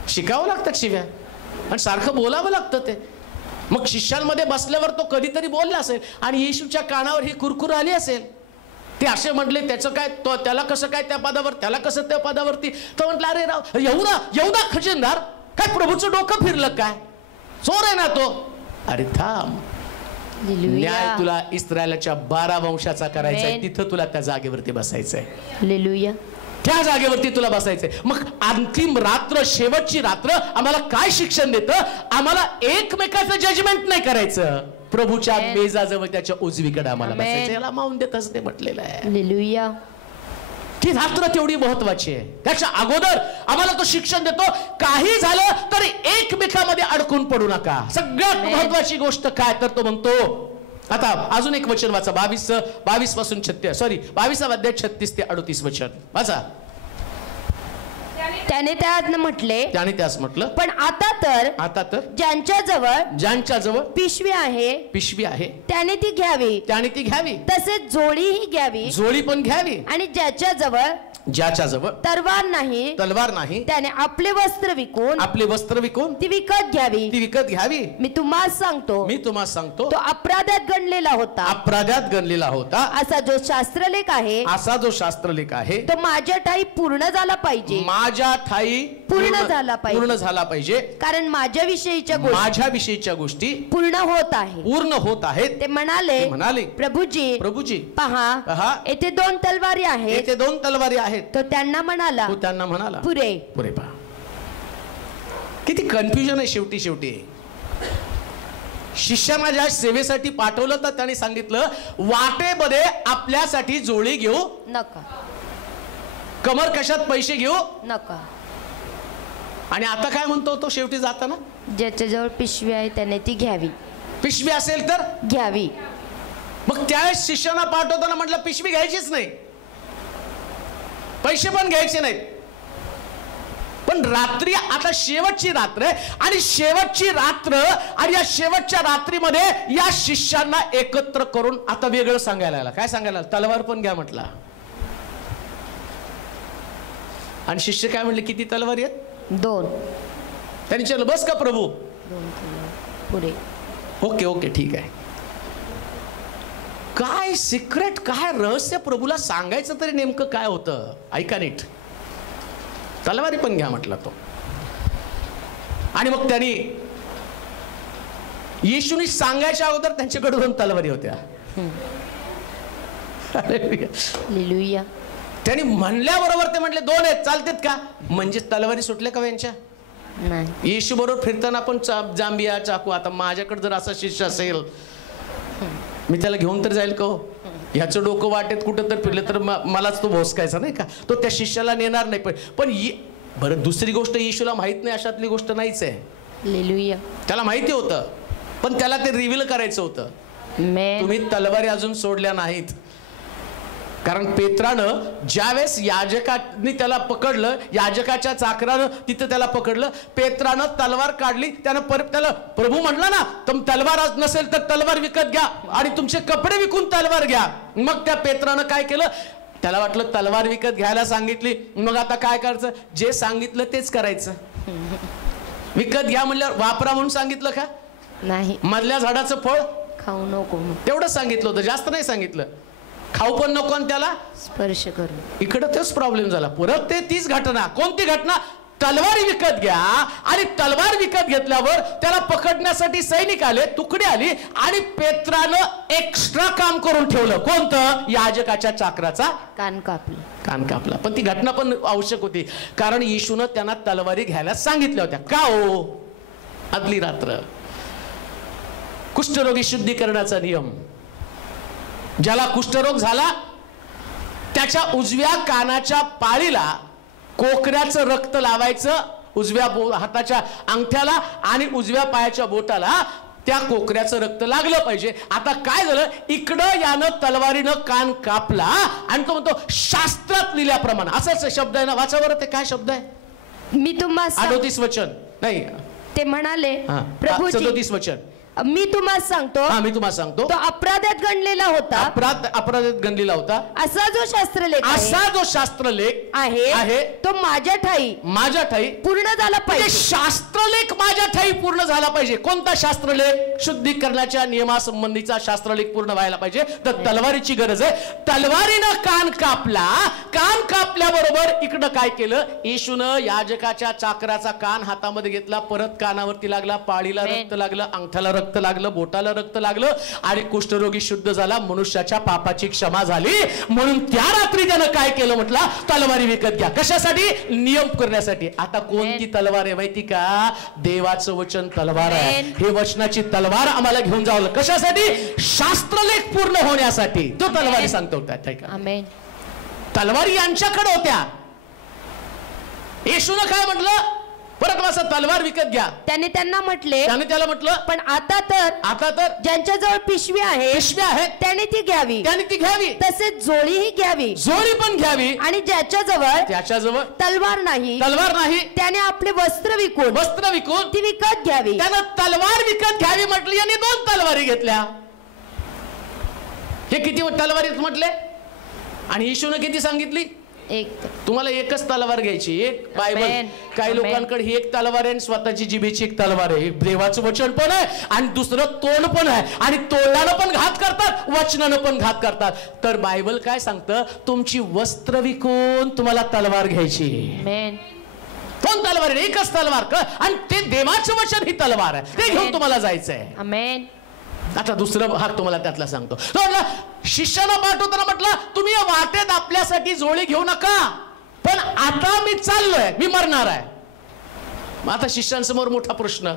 शिकावं लागतात शिव्या आणि सारखं बोलावं लागतं ते. मग शिष्यांमध्ये बसल्यावर तो कधीतरी बोलला असेल आणि येशूच्या कानावर ही कुरकुर आली असेल. ते असे म्हटले त्याचं काय, तो त्याला कसं काय त्या पदावर, त्याला कसं त्या पदावरती. तो म्हटलं अरे राव, एवढा खजिनदार, काय प्रभूचं डोकं फिरलं काय, चोर आहे ना तो. अरे थांब, न्याय तुला इस्रायलाच्या 12 वंशाचा करायचा आहे, तिथं तुला त्या जागेवरती बसायचंय. हालेलुया. त्या जागेवरती तुला बसायचंय. मग अंतिम रात्र, शेवटची रात्र आम्हाला काय शिक्षण देतं? आम्हाला एकमेकाचं जजमेंट नाही करायचं, प्रभूच्या मेजाजवळ त्याच्या उजवीकडे आम्हाला बसायचं. याला माऊन देत असते म्हटलेलं आहे. हालेलुया. ती रात्र तेवढी महत्वाची आहे. त्याच्या अगोदर आम्हाला तो शिक्षण देतो, काही झालं तरी एकमेकांमध्ये अडकून पडू नका. सगळ्यात महत्वाची गोष्ट काय तर तो म्हणतो, आता अजून एक वचन वाचा, 22 पासून 22 अध्याय 36 ते 38 वचन वाचा. त्याने त्यास म्हटलं, पण आता तर ज्यांच्याजवळ पिशवी आहे त्याने ती घ्यावी, तसेच जोळीही घ्यावी, जोळी पण घ्यावी. आणि ज्याच्याजवळ तलवार नाही त्याने आपले वस्त्र विकून ती विकत घ्यावी. मी तुम्हाला सांगतो तो अपराधात गणलेला होता. असा जो शास्त्रलेख आहे तो माझ्या ठाई पूर्ण झाला पाहिजे, कारण माझ्या विषयीच्या गोष्टी पूर्ण होत आहेत. ते म्हणाले, प्रभूजी पहा, येथे 2 तलवारी आहेत. तो त्यांना म्हणाला, पुरे. पहा किती कन्फ्युजन आहे. शेवटी शिष्यांना ज्या सेवेसाठी पाठवलं तर त्याने सांगितलं, वाटेमध्ये आपल्यासाठी जोळी घेऊ नका, कमर कशात पैसे घेऊ नका. आणि आता काय म्हणतो तो शेवटी जाताना, ज्याच्याजवळ पिशवी आहे त्याने ती घ्यावी. पिशवी असेल तर घ्यावी. मग त्यावेळेस शिष्यांना पाठवताना म्हटलं पिशवी घ्यायचीच नाही, पैसे पण घ्यायचे नाहीत. पण रात्री, आता शेवटची रात्र आहे आणि या शेवटच्या रात्रीमध्ये या शिष्यांना एकत्र करून आता वेगळं सांगायला आला. काय सांगायला आला? तलवार पण घ्या म्हटला. आणि शिष्य काय म्हणले, किती तलवारी आहेत? 2. त्यांनी विचारलं, बस का प्रभू? 2 पुरे. ओके ठीक आहे. काय सिक्रेट, काय रहस्य प्रभूला सांगायचं तरी नेमकं काय होतं? ऐका नीट. तलवारी पण घ्या म्हटला तो. आणि मग त्यांनी, येशूनी सांगायच्या अगोदर त्यांच्याकडे 2 तलवारी होत्या. हालेलुया. त्यांनी म्हणल्याबरोबर ते म्हटले 2 आहेत, चालतात का? म्हणजे तलवारी सुटल्या का यांच्या? नाही. येशू बरोबर फिरताना पण जांबिया, चाकू. आता माझ्याकडे जर असा शिष्य असेल, मी त्याला घेऊन तर जाईल का? ह्याचं डोकं वाटेत कुठं तर फिरलं तर मलाच तो भोसकायचा नाही का? तो त्या शिष्याला नेणार नाही. पण बरं, दुसरी गोष्ट येशूला माहित नाही अशातली गोष्ट नाहीच आहे. हालेलुया. त्याला माहिती होतं, पण त्याला ते रिव्हील करायचं होतं. तुम्ही तलवारी अजून सोडल्या नाहीत. कारण पेत्रानं ज्यावेळेस याजकांनी त्याला पकडलं, याजकाच्या चाकरानं तिथं त्याला पकडलं, पेत्रानं तलवार काढली. त्याला प्रभू म्हटला ना, तलवार नसेल तर तलवार विकत घ्या आणि तुमचे कपडे विकून तलवार घ्या. मग त्या पेत्रानं काय केलं? त्याला वाटलं तलवार विकत घ्यायला सांगितली, मग आता काय करायचं? जे सांगितलं तेच करायचं. विकत घ्या म्हणल्यावर वापरा म्हणून सांगितलं का? नाही. मधल्या झाडाचं फळ खाऊ नको तेवढंच सांगितलं होतं, जास्त नाही सांगितलं. खाऊ पण नको आणि त्याला स्पर्श करू. इकडं तेच प्रॉब्लेम झाला. परत ते तीच घटना. कोणती घटना? तलवारी विकत घ्या. आणि तलवार विकत घेतल्यावर त्याला पकडण्यासाठी सैनिक आले, तुकडे आली आणि पेत्रानं एक्स्ट्रा काम करून ठेवलं. कोणतं? याजकाच्या चाकराचा कान कापला. पण ती घटना पण आवश्यक होती, कारण येशूनं त्यांना तलवारी घ्यायला सांगितल्या होत्या. का हो? आदली रात्र. कुष्ठरोगी शुद्धीकरणाचा नियम. ज्याला कुष्ठरोग झाला त्याच्या उजव्या कानाच्या पाळीला कोकऱ्याचं रक्त लावायचं उजव्या हाताच्या अंगठ्याला आणि उजव्या पायाच्या बोटाला त्या कोकऱ्याचं रक्त लागलं पाहिजे. आता काय झालं, इकडं यानं तलवारीनं कान कापला आणि तो म्हणतो शास्त्रात लिहिल्याप्रमाणे. असाच शब्द आहे ना, वाचा बरं ते काय शब्द आहे. मी तुम्हाला 38 वचन नाही, ते म्हणाले प्रभूजी 37 वचन. मी तुम्हाला सांगतो, मी तुम्हाला सांगतो, तो अपराधात गणलेला होता, अपराधात गणलेला होता. असा जो शास्त्रलेख आहे तो माझ्या ठाई पूर्ण झाला पाहिजे. शास्त्रलेख माझ्या ठाई पूर्ण झाला पाहिजे. कोणता शास्त्रलेख? शुद्धीकरणाच्या नियमासंबंधीचा शास्त्रलेख पूर्ण व्हायला पाहिजे. तर तलवारीची गरज आहे. तलवारीनं कान कापला. कान कापल्याबरोबर इकडं काय केलं, येशूनं याजकाच्या चाकराचा कान हातामध्ये घेतला, परत कानावरती लागला, पाळीला रक्त लागलं, अंगठ्याला रक्त लागलं, बोटाला रक्त लागलं आणि कुष्ठरोगी शुद्ध झाला. मनुष्याच्या पापाची क्षमा झाली. म्हणून त्या रात्री त्यानं काय केलं म्हटलं, तलवारी विकत घ्या. कशासाठी? नियम करण्यासाठी. आता कोणती तलवार आहे माहिती का? देवाचं वचन तलवार आहे. हे वचनाची तलवार आम्हाला घेऊन जावं. कशासाठी? शास्त्रलेख पूर्ण होण्यासाठी. तो तलवारी सांगतो. तलवारी यांच्याकडे होत्या. येशूनं काय म्हटलं, परत वाचा, तलवार विकत घ्या. त्याने त्याला म्हटलं, पण आता तर ज्यांच्याजवळ पिशवी आहे त्याने ती घ्यावी, तसेच जोळीही घ्यावी, जोळी पण घ्यावी. आणि ज्याच्याजवळ तलवार नाही त्याने आपले वस्त्र विकून ती विकत घ्यावी. त्यानं तलवार विकत घ्यावी म्हटली आणि 2 तलवारी घेतल्या. हे किती तलवारी म्हटले आणि येशूने किती सांगितली? तुम्हाला एकच तलवार घ्यायची. एक बायबल. काही लोकांकडे ही एक तलवार आहे, स्वतःची जिभेची एक तलवार आहे. देवाचं वचन पण आहे आणि दुसरं तोंड पण आहे आणि तोंडानं पण घात करतात, वचनानं पण घात करतात. तर बायबल काय सांगतं, तुमची वस्त्र विकून तुम्हाला तलवार घ्यायची. 2 तलवार, एकच तलवार. आणि ते देवाचं वचन ही तलवार आहे, ते घेऊन तुम्हाला जायचंय. आमेन. आता दुसरा भाग तुम्हाला त्यातला सांगतो. शिष्याला पाठवताना म्हटलं, तुम्ही या वाटेत आपल्यासाठी जोळी घेऊ नका, पण आता मी चाललोय, मी मरणार आहे. आता शिष्यांसमोर मोठा प्रश्न,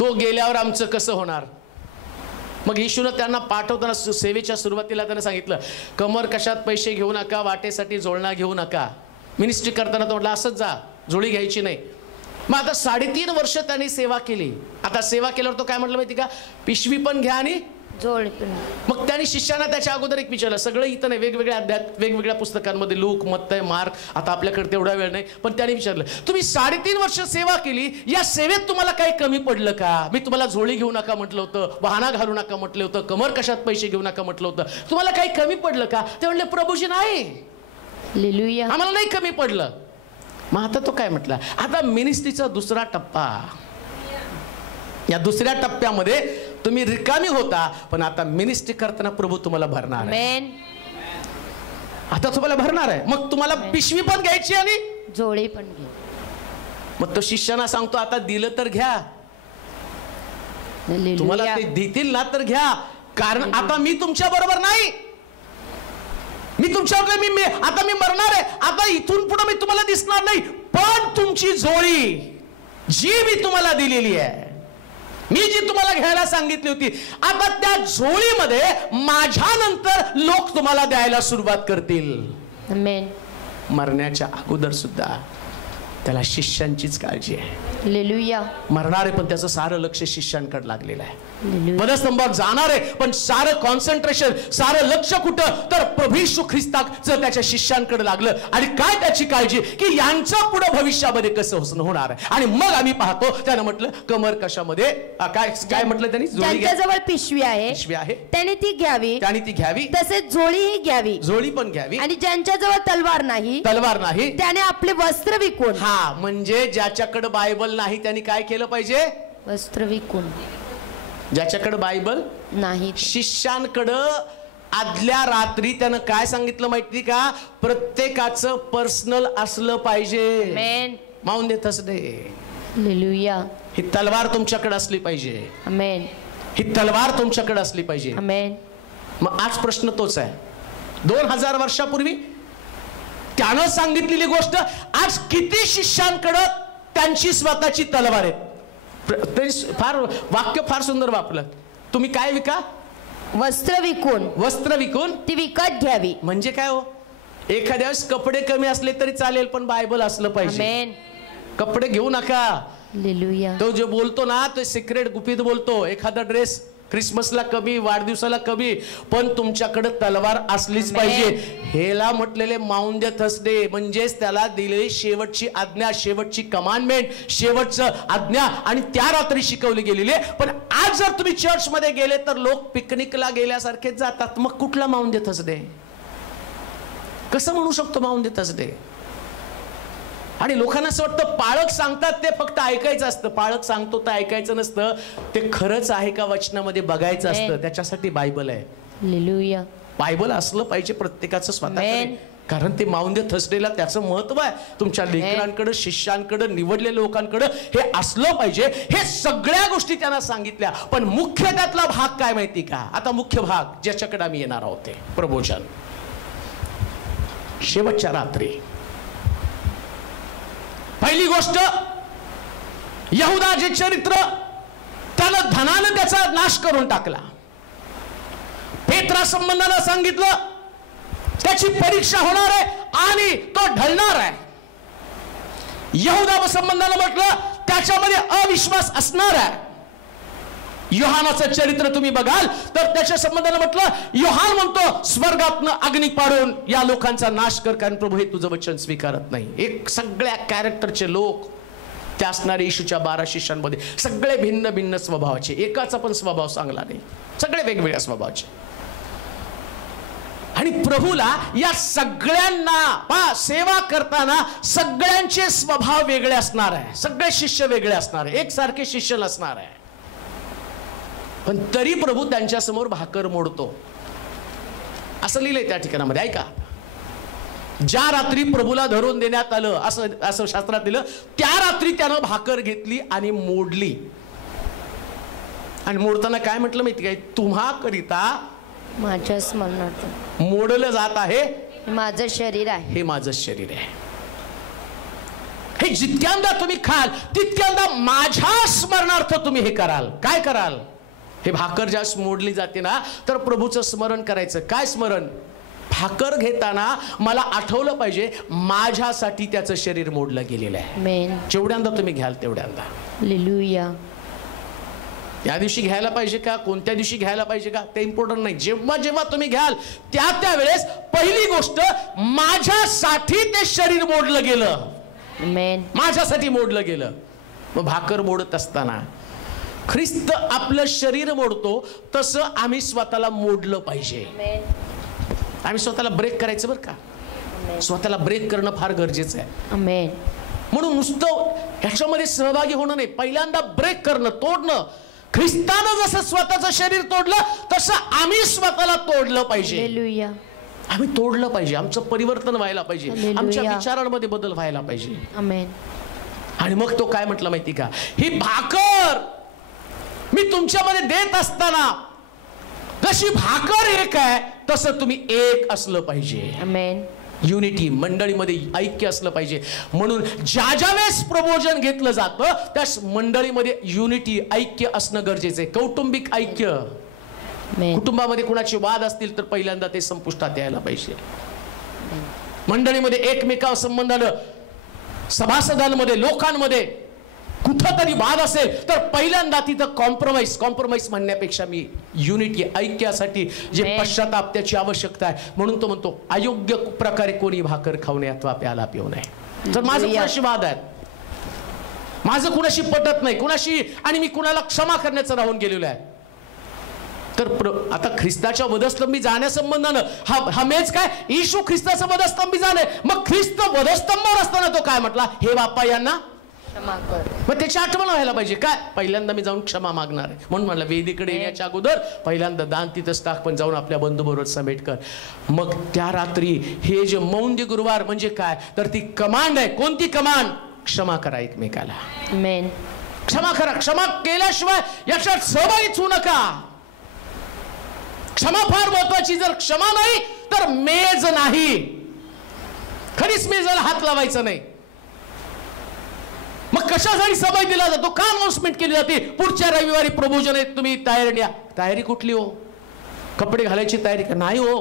तो गेल्यावर आमचं कसं होणार? मग येशूनं त्यांना पाठवताना सेवेच्या सुरुवातीला त्यांना सांगितलं, कमर कशात पैसे घेऊ नका, वाटेसाठी जोडणा घेऊ नका. मिनिस्ट्री करताना तो म्हटलं, असंच जा, जोळी घ्यायची नाही. मग आता 3.5 वर्ष त्यांनी सेवा केली. आता सेवा केल्यावर तो काय म्हटलं माहिती का, पिशवी पण घ्या आणि जोळी पण. मग त्यांनी शिष्यांना त्याच्या अगोदर एक विचारलं, सगळं इथं नाही, वेगवेगळ्या अध्यायात, वेगवेगळ्या पुस्तकांमध्ये, लूक, मत्तय, मार्क, आता आपल्याकडे तेवढा वेळ नाही, पण त्यांनी विचारलं, तुम्ही 3.5 वर्ष सेवा केली, या सेवेत तुम्हाला काही कमी पडलं का? मी तुम्हाला जोळी घेऊ नका म्हटलं होतं, वाहना घालू नका म्हटलं होतं, कमर कशात पैसे घेऊ नका म्हटलं होतं, तुम्हाला काही कमी पडलं का? ते म्हणले, प्रभूजी नाही, आम्हाला नाही कमी पडलं. मग आता तो काय म्हटला, आता मिनिस्ट्रीचा दुसरा टप्पा, या दुसऱ्या टप्प्यामध्ये तुम्ही रिकामी होता, पण आता मिनिस्ट्री करताना प्रभू तुम्हाला भरणार आहे. आता तुम्हाला भरणार आहे. मग तुम्हाला पिशवी पण घ्यायची आणि जोळी पण घ्या. मग तो शिष्याना सांगतो, आता दिलं तर घ्या, तुम्हाला ते देतील ना तर घ्या, कारण आता मी तुमच्या बरोबर नाही, मी तुमच्यावर मी आता मी मरणार आहे. आता इथून पुढे मी तुम्हाला दिसणार नाही, पण तुमची जोळी जी मी तुम्हाला दिलेली आहे, मी जी तुम्हाला घ्यायला सांगितली होती, आता त्या झोळीमध्ये माझ्यानंतर लोक तुम्हाला द्यायला सुरुवात करतील. आमेन. मरण्याच्या अगोदर सुद्धा त्याला शिष्यांचीच काळजी आहे. हालेलुया. मरणार आहे पण त्याचं सारं लक्ष शिष्यांकडे लागलेलं आहे. वधस्तंभात जाणार आहे पण सारं कॉन्सन्ट्रेशन, सारं लक्ष कुठं, तर प्रभू येशू ख्रिस्ताचं त्याच्या शिष्यांकडे लागलं. आणि काय त्याची काळजी की यांचं पुढे भविष्यामध्ये कसं होणार आहे. आणि मग आम्ही पाहतो त्यानं म्हटलं, कमर कशामध्ये काय काय म्हटलं त्यांनी, ज्यांच्याजवळ पिशवी आहे त्याने ती घ्यावी, तसेच जोळीही घ्यावी, जोळी पण घ्यावी. आणि ज्यांच्याजवळ तलवार नाही त्याने आपले वस्त्र विकून. हा, म्हणजे ज्याच्याकडे बायबल नाही त्यांनी काय केलं पाहिजे, वस्त्र विकून. ज्याच्याकडे बायबल नाही, शिष्यांकडं आदल्या रात्री त्यानं काय सांगितलं माहिती का, प्रत्येकाचं पर्सनल असलं पाहिजे. माऊन देतच दे. हालेलुया. ही तलवार तुमच्याकडे असली पाहिजे. आमेन. ही तलवार तुमच्याकडे असली पाहिजे. आमेन. मग आज प्रश्न तोच आहे. 2000 वर्षापूर्वी त्यानं सांगितलेली गोष्ट आज किती शिष्यांकडे त्यांची स्वतःची तलवार आहे. फार वाक्य फार सुंदर वापरलं. तुम्ही काय विका, वस्त्र विकून ती विकत घ्यावी. म्हणजे काय हो, एखाद्या वेळेस कपडे कमी असले तरी चालेल, पण बायबल असलं पाहिजे. कपडे घेऊ नका. तो जो बोलतो ना तो सिक्रेट गुपित बोलतो. एखादा ड्रेस क्रिसमसला कमी, वाढदिवसाला कमी, पण तुमच्याकडे तलवार असलीच पाहिजे. हेला म्हटलेले माउंड द थर्सडे, म्हणजेच त्याला दिलेली शेवटची आज्ञा, शेवटची कमांडमेंट, शेवटचं आज्ञा, आणि त्या रात्री शिकवली गेलेली. पण आज जर तुम्ही चर्च मध्ये गेले तर लोक पिकनिकला गेल्यासारखेच जातात. मग कुठला माउंड द थर्सडे? कसं म्हणू शकतो माउंड द थर्सडे? आणि लोकांना असं वाटतं पाळक सांगतात ते फक्त ऐकायचं असतं. पाळक सांगतो तर ऐकायचं नसतं, ते खरंच आहे का वचनामध्ये बघायचं असतं. त्याच्यासाठी बायबल आहे. हालेलुया. बायबल असलं पाहिजे प्रत्येकाचं स्वतःकडे, कारण ते माउंड द थर्सडेला त्याचं महत्व आहे. तुमच्या लेकरांकडे, शिष्यांकडे, निवडलेल्या लोकांकडे हे असलं पाहिजे. हे सगळ्या गोष्टी त्यांना सांगितल्या. पण मुख्य त्यातला भाग काय माहिती का? आता मुख्य भाग ज्याच्याकडे आम्ही येणार आहोत ते प्रबोधन. शेवटच्या रात्री पहिली गोष्ट, यहुदाचे चरित्र, त्यानं धनानं त्याचा नाश करून टाकला. पेत्रा संबंधानं सांगितलं त्याची परीक्षा होणार आहे आणि तो ढळणार आहे. यहुदा संबंधानं म्हटलं त्याच्यामध्ये अविश्वास असणार आहे. योहानाचं चरित्र तुम्ही बघाल तर त्याच्या संबंधानं म्हटलं, योहान म्हणतो स्वर्गातनं अग्नी पाडून या लोकांचा नाश कर, कारण प्रभू हे तुझं वचन स्वीकारत नाही. एक सगळ्या कॅरेक्टरचे लोक त्या असणारे येशूच्या 12 शिष्यांमध्ये, सगळे भिन्न भिन्न स्वभावाचे, एकाचा पण स्वभाव चांगला नाही, सगळे वेगवेगळ्या स्वभावाचे. आणि प्रभूला या सगळ्यांना सेवा करताना सगळ्यांचे स्वभाव वेगळे असणार आहे. सगळे शिष्य वेगळे असणार आहे, एकसारखे शिष्य नसणार आहे. पण तरी प्रभू त्यांच्या समोर भाकर मोडतो, असं लिहिलंय त्या ठिकाणामध्ये. ऐका, ज्या रात्री प्रभूला धरून देण्यात आलं, असं शास्त्रात लिहिलं, त्या रात्री त्यानं भाकर घेतली आणि मोडली. आणि मोडताना काय म्हटलं माहिती काय? तुम्हाकरिता माझ्या स्मरणार्थ मोडलं जात आहे, माझं शरीर आहे, हे माझं शरीर आहे. हे जितक्यांदा तुम्ही खाल तितक्यांदा माझ्या स्मरणार्थ तुम्ही हे कराल. काय कराल? हे भाकर ज्यास मोडली जाते ना, तर प्रभूचं स्मरण करायचं. काय स्मरण? भाकर घेताना मला आठवलं पाहिजे माझ्यासाठी त्याचं शरीर मोडलं गेलेलं आहे. जेवढ्यांदा तुम्ही घ्याल तेवढ्यांदा. हालेलुया. त्या दिवशी घ्यायला पाहिजे का, कोणत्या दिवशी घ्यायला पाहिजे का, ते इम्पॉर्टंट नाही. जेव्हा जेव्हा तुम्ही घ्याल त्या वेळेस पहिली गोष्ट, माझ्यासाठी ते शरीर मोडलं गेलं, माझ्यासाठी मोडलं गेलं. मग भाकर मोडत असताना ख्रिस्त आपलं शरीर मोडतो तसं आम्ही स्वतःला मोडलं पाहिजे. आम्ही स्वतःला ब्रेक करायचं बरं का. स्वतःला ब्रेक करणं फार गरजेचं आहे. म्हणून नुसतं ह्याच्यामध्ये सहभागी होणं नाही, पहिल्यांदा ब्रेक करणं, तोडणं. ख्रिस्तानं जसं स्वतःचं शरीर तोडलं तसं आम्ही स्वतःला तोडलं पाहिजे. आम्ही तोडलं पाहिजे. आमचं परिवर्तन व्हायला पाहिजे, आमच्या विचारांमध्ये बदल व्हायला पाहिजे. आणि मग तो काय म्हटलं माहिती का? ही भाकर मी तुमच्यामध्ये देत असताना जशी भाकर एक आहे तसं तुम्ही एक असलं पाहिजे. युनिटी, मंडळीमध्ये ऐक्य असलं पाहिजे. म्हणून ज्या वेळेस प्रबोधन घेतलं जातं त्या मंडळीमध्ये युनिटी, ऐक्य असणं गरजेचं आहे. कौटुंबिक ऐक्य, कुटुंबामध्ये कुणाचे वाद असतील तर पहिल्यांदा ते संपुष्टात यायला पाहिजे. मंडळीमध्ये एकमेका संबंधानं, सभासदांमध्ये, लोकांमध्ये कुठंतरी वाद असेल तर पहिल्यांदा तिथं कॉम्प्रोमाइज म्हणण्यापेक्षा मी युनिटी, ऐक्यासाठी जे पश्चाताप, त्याची आवश्यकता आहे. म्हणून तो म्हणतो अयोग्य प्रकारे कोणी भाकर खाऊ नये अथवा प्याला पिऊ नये. तर माझं कुणाशी वाद आहे, माझं कुणाशी पटत नाही, कुणाशी, आणि मी कुणाला क्षमा करण्याचं राहून गेलेलो आहे, तर आता ख्रिस्ताच्या वधस्तंभी जाण्यासंबंधानं हा मेच काय? येशू ख्रिस्ताचं वधस्तंभी जाणे. मग ख्रिस्त वधस्तंभावर असताना तो काय म्हटला? हे बाप्पा यांना क्षमा कर. मग त्याची आठवण व्हायला पाहिजे. काय? पहिल्यांदा मी जाऊन क्षमा मागणार आहे. म्हणून म्हटलं वेदीकडे येण्याच्या अगोदर पहिल्यांदा दान तिथंच टाक, पण जाऊन आपल्या बंधूबरोबर समेट कर. मग त्या रात्री हे जे मौंदी गुरुवार म्हणजे काय? तर ती कमांड आहे. कोणती कमांड? क्षमा करा एकमेकाला. क्षमा करा. क्षमा केल्याशिवाय याच्यात सहभागीच होऊ नका. क्षमा फार महत्वाची. जर क्षमा नाही तर मेज नाही, खरीच मेजाला हात लावायचा नाही. मग कशासाठी सभा दिला जातो? का अनाउन्समेंट केली जाते? पुढच्या रविवारी प्रबोधन आहे, तुम्ही तयारी द्या. तयारी कुठली हो? कपडे घालायची तयारी का? नाही हो.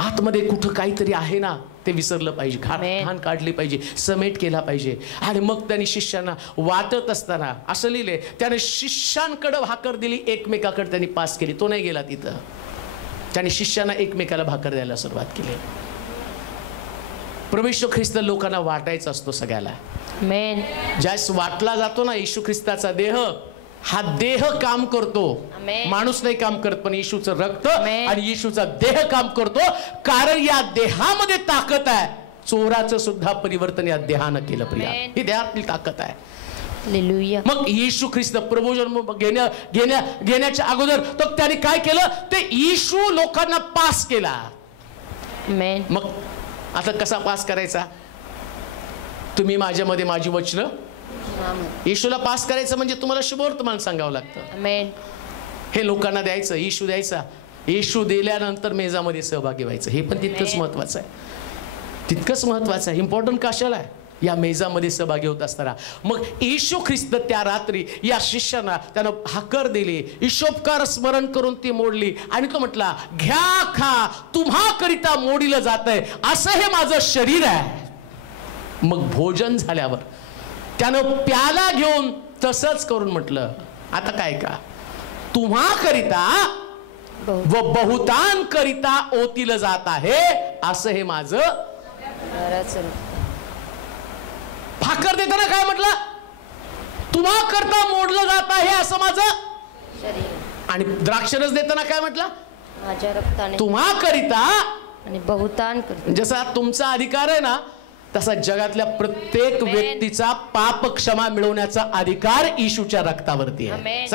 आतमध्ये कुठं काहीतरी आहे ना ते विसरलं पाहिजे, घाण काढली पाहिजे, समेट केला पाहिजे. आणि मग त्यांनी शिष्यांना वाटत असताना असं लिहिले, त्याने शिष्यांकडे भाकर दिली, एकमेकाकडे त्यांनी पास केली. तो नाही गेला तिथं, त्याने शिष्यांना एकमेकाला भाकर द्यायला सुरुवात केली. प्रभू येशू ख्रिस्त लोकांना वाटायचा असतो सगळ्याला. ज्यास वाटला जातो ना येशू ख्रिस्ताचा देह, हा देह काम करतो, माणूस नाही काम करत, पण येशूचं रक्त आणि येशूचा देह काम करतो. कारण या देहामध्ये ताकद आहे. चोराचं सुद्धा परिवर्तन या देहानं केलं प्रिया, ही देहातली ताकद आहे. मग येशू ख्रिस्त प्रभू जन्म घेण्याच्या अगोदर तर त्याने काय केलं, ते येशू लोकांना पास केला. मग आता कसा पास करायचा, तुम्ही माझ्यामध्ये माझी वचनं, येशूला पास करायचं म्हणजे तुम्हाला शुभवर्तमान सांगावं लागतं. हे लोकांना द्यायचं, येशू द्यायचा. येशू दिल्यानंतर मेजामध्ये सहभागी व्हायचं. हे पण तितकंच महत्वाचं आहे, तितकंच महत्वाचं आहे. इम्पॉर्टंट कशाला आहे, या मेजामध्ये सहभागी होत असताना. मग येशू ख्रिस्त त्या रात्री या शिष्यांना त्यानं भाकर दिली, ईशोपकार स्मरण करून ती मोडली आणि तो म्हटला, घ्या खा, तुम्हाकरिता मोडीलं जातंय, असं हे माझं शरीर आहे. मग भोजन झाल्यावर त्यानं प्याला घेऊन तसंच करून म्हटलं, आता काय का, तुम्हाकरिता व बहुतांकरिता ओतिलं जात आहे, असं हे माझं. भाकर देताना काय म्हटलं, तुम्हाकरता मोडलं जात आहे असं माझं. आणि द्राक्षरस देताना काय म्हटलं, माझ्या रक्ताने तुम्हाकरिता आणि बहुतान. जसा तुमचा अधिकार आहे ना, तसा जगातल्या प्रत्येक व्यक्तीचा पाप क्षमा मिळवण्याचा अधिकार येशूच्या रक्तावरती आहे.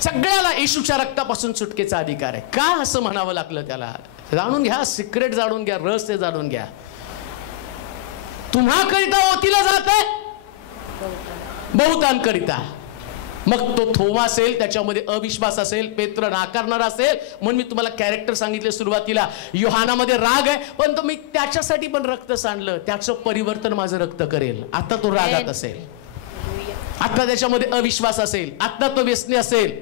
सगळ्याला येशूच्या रक्तापासून सुटकेचा अधिकार आहे. का असं म्हणावं लागलं त्याला, जाणून घ्या, सिक्रेट जाणून घ्या, रहस्य जाणून घ्या. तुम्हाकरिता ओतिलं जात आहे, बहुतांकरिता. मग तो थोमा असेल, त्याच्यामध्ये अविश्वास असेल, पेत्र नाकारणार असेल. म्हणून मी तुम्हाला कॅरेक्टर सांगितले सुरुवातीला, योहानामध्ये राग आहे, पण तो मी त्याच्यासाठी पण रक्त सांडलं, त्याचं परिवर्तन माझं रक्त करेल. आता तो रागात असेल, आता त्याच्यामध्ये अविश्वास असेल, आता तो व्यसनी असेल.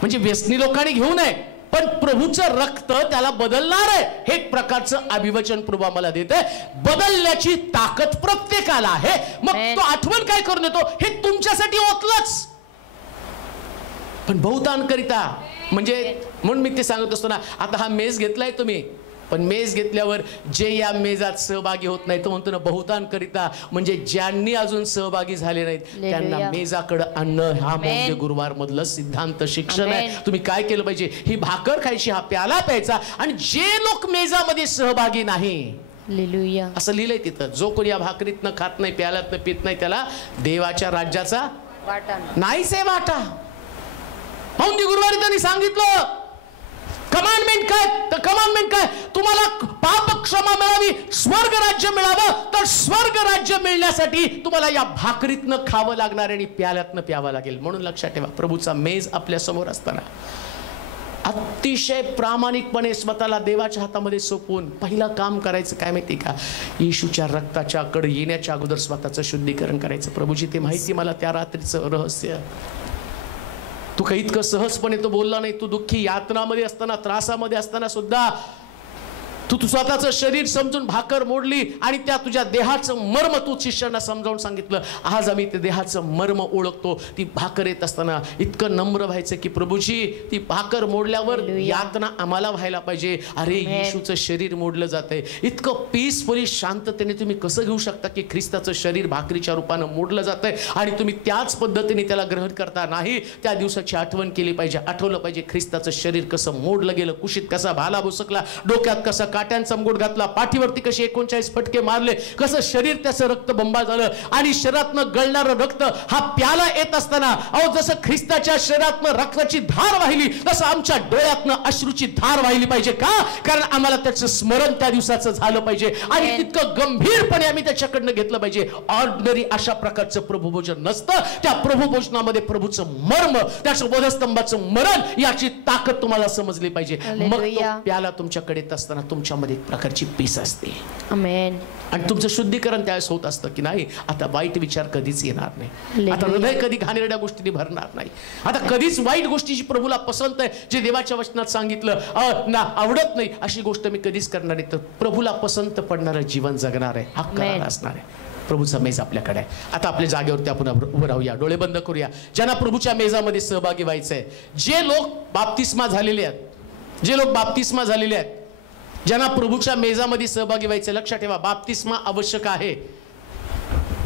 म्हणजे व्यसनी लोकांनी घेऊ नये, पण प्रभूचं रक्त त्याला बदलणार आहे. हे एक प्रकारचं अभिवचन प्रभू आम्हाला देत आहे. बदलण्याची ताकद प्रत्येकाला आहे. मग तो आठवण काय करून देतो, हे तुमच्यासाठी ओतलंच, पण बहुतांकरिता. म्हणजे म्हणून मी ते सांगत असतो ना, आता हा मेज घेतलाय तुम्ही, पण मेज घेतल्यावर जे या मेजात सहभागी होत नाही, तो म्हणतो ना बहुतांकरिता, म्हणजे ज्यांनी अजून सहभागी झाले नाहीत त्यांना मेजाकडे आणणं. हा मौल्य गुरुवार मधलं सिद्धांत शिक्षण आहे. तुम्ही काय केलं पाहिजे, ही भाकर खायची, हा प्याला प्यायचा. आणि जे लोक मेजामध्ये सहभागी नाही, असं लिहिलंय तिथं, जो कोणी या भाकरीतनं खात नाही, प्याल्यातनं पित नाही, त्याला देवाच्या राज्याचा नाहीच आहे वाटा. मौल्य गुरुवारी त्यांनी सांगितलं कमांडमेंट काय, तर कमांडमेंट काय, तुम्हाला पाप क्षमा मिळावी, स्वर्ग राज्य मिळावं, तर स्वर्ग राज्य मिळण्यासाठी तुम्हाला या भाकरीतनं खावं लागणार आणि प्याल्यातनं प्यावं लागेल. म्हणून लक्षात ठेवा, प्रभूचा मेज आपल्या समोर असताना अतिशय प्रामाणिकपणे स्वतःला देवाच्या हातामध्ये सोपवून पहिलं काम करायचं काय माहिती का, येशूच्या रक्ताच्या कडे येण्याच्या अगोदर स्वतःचं शुद्धीकरण करायचं. प्रभूजी ते माहिती मला त्या रात्रीचं रहस्य. तू काही इतकं सहजपणे तो बोलला नाही. तू दुःखी यातनामध्ये असताना, त्रासामध्ये असताना सुद्धा तू स्वतःचं शरीर समजून भाकर मोडली आणि त्या तुझ्या देहाचं मर्म तू शिष्यांना समजावून सांगितलं. आज आम्ही ते देहाचं मर्म ओळखतो. ती भाकर येत असताना इतकं नम्र व्हायचं की प्रभूजी ती भाकर मोडल्यावर यातना आम्हाला व्हायला पाहिजे. अरे येशूचं शरीर मोडलं जातंय. इतकं पीसफुली शांततेने तुम्ही कसं घेऊ शकता की ख्रिस्ताचं शरीर भाकरीच्या रूपानं मोडलं जातंय आणि तुम्ही त्याच पद्धतीने त्याला ग्रहण करता. नाही, त्या दिवसाची आठवण केली पाहिजे. आठवलं पाहिजे ख्रिस्ताचं शरीर कसं मोडलं गेलं, कुशीत कसा भाला भुसकला, डोक्यात कसा काट्यांचा मुकुट घातला, पाठीवरती कसे 39 फटके मारले, कसं शरीर त्याचं रक्त बंबाळ झालं आणि शरीरातनं गळणारं रक्त हा प्याला येत असताना, अहो जसं ख्रिस्ताच्या शरीरातनं रक्ताची धार वाहिली तसं आमच्या डोळ्यातनं अश्रूची धार वाहिली पाहिजे. का? कारण आम्हाला त्याचं स्मरण त्या दिवसाचं झालं पाहिजे आणि तितकं गंभीरपणे आम्ही त्याच्याकडनं घेतलं पाहिजे. ऑर्डिनरी अशा प्रकारचं प्रभुभोजन नसतं. त्या प्रभुभोजनामध्ये प्रभूचं मर्म, त्याचं वधस्तंभाचं मरण याची ताकद तुम्हाला समजली पाहिजे. मग तो प्याला तुमच्याकडे येत असताना तुमच्यामध्ये एक प्रकारची पीस असते. आमेन. आणि तुमचं शुद्धीकरण त्यावेळेस होत असतं की नाही आता वाईट विचार कधीच येणार नाही, आता हृदय कधी घाणेरड्या गोष्टींनी भरणार नाही, आता कधीच वाईट गोष्टीची प्रभूला पसंत आहे जे देवाच्या वचनात सांगितलं ना आवडत नाही अशी गोष्ट मी कधीच करणार नाही, तर प्रभूला पसंत पडणारं जीवन जगणार आहे, हक्क असणार आहे. प्रभूचा मेज आपल्याकडे आहे. आता आपल्या जागेवरती आपण उभं राहूया, डोळे बंद करूया. ज्यांना प्रभूच्या मेजामध्ये सहभागी व्हायचंय, जे लोक बाप्तिस्मा झालेले आहेत, ज्यांना प्रभूच्या मेजामध्ये सहभागी व्हायचे, लक्षात ठेवा बाप्तिस्मा आवश्यक आहे.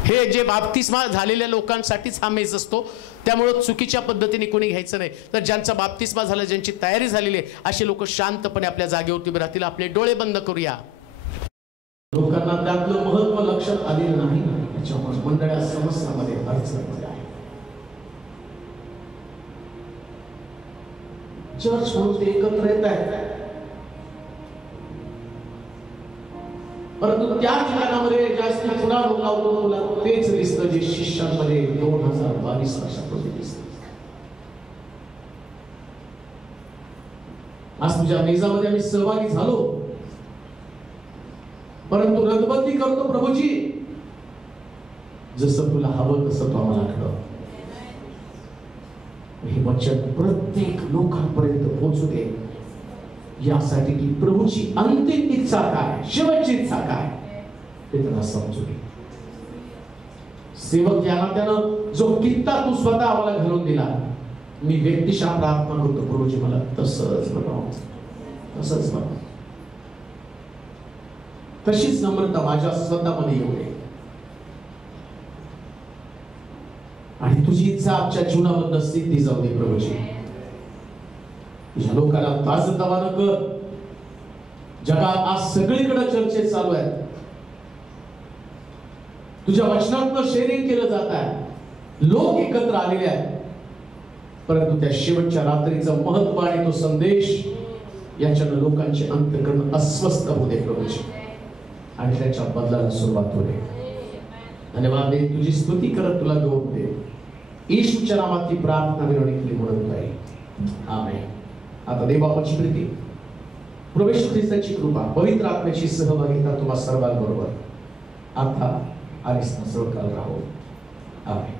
हे जे बाप्तिस्मा झालेल्या लोकांसाठीच हा मेज असतो, त्यामुळे चुकीच्या पद्धतीने कोणी घ्यायचं नाही. तर ज्यांचा बाप्तिस्मा झाला, ज्यांची तयारी झालेली आहे, असे लोक शांतपणे आपल्या जागेवरती उभे राहतील. आपले डोळे बंद करूया. लोकांना त्यातलं महत्व लक्षात आलेलं नाही, त्याच्यामुळे मंडळाच्या समस्यामध्ये अडचणीमध्ये आहे. चर्च म्हणून ते एकत्र येत आहेत, परंतु त्या ठिकाणामध्ये जास्त पुन्हा लावतो तुला तेच दिसतं जे शिष्यांमध्ये 2022 वर्षापूर्वी दिसतं. आज तुझ्या मेजामध्ये आम्ही सहभागी झालो, परंतु रद्दबंदी करतो प्रभूजी, जसं तुला हवं तसं तू आम्हाला घडव. हे वचन प्रत्येक लोकांपर्यंत पोहोचू दे, यासाठी की प्रभूची अंतिम इच्छा काय, शेवटची इच्छा काय ते त्यांना समजू दे. सेवक या नात्यानं जो कित्ता तू स्वतः आम्हाला घालून दिला, मी व्यक्तिशः प्रार्थना करतो प्रभूजी मला तसंच बनव, तसंच बनव. तशीच नम्रता माझ्या स्वतःमध्ये येऊ दे, आणि तुझी इच्छा आमच्या जीवनामधनं सिद्धी जाऊ दे प्रभूजी. तुझ्या लोकांना ताजतवानं कर. जगात आज सगळीकडे चर्चेत चालू आहेत, तुझ्या वचनातनं शेअरिंग केलं जात आहे, लोक एकत्र आलेले आहेत, परंतु त्या शेवटच्या रात्रीचं महत्व आणि तो संदेश याच्यानं लोकांचे अंतःकरण अस्वस्थ होऊ दे प्रभूजी, आणि त्याच्या बदलाला सुरुवात होऊ दे. धन्यवाद दे, तुझी स्तुती करत तुला गौरव दे. येशूच्या नामात ती प्रार्थना विनवणी म्हणत आहे, आमेन. आता देवाची प्रीती, प्रभू ख्रिस्ताची कृपा, पवित्र आत्म्याची सहभागिता तुम्हा सर्वांबरोबर आता आणि सर्वकाळ राहो. आमेन.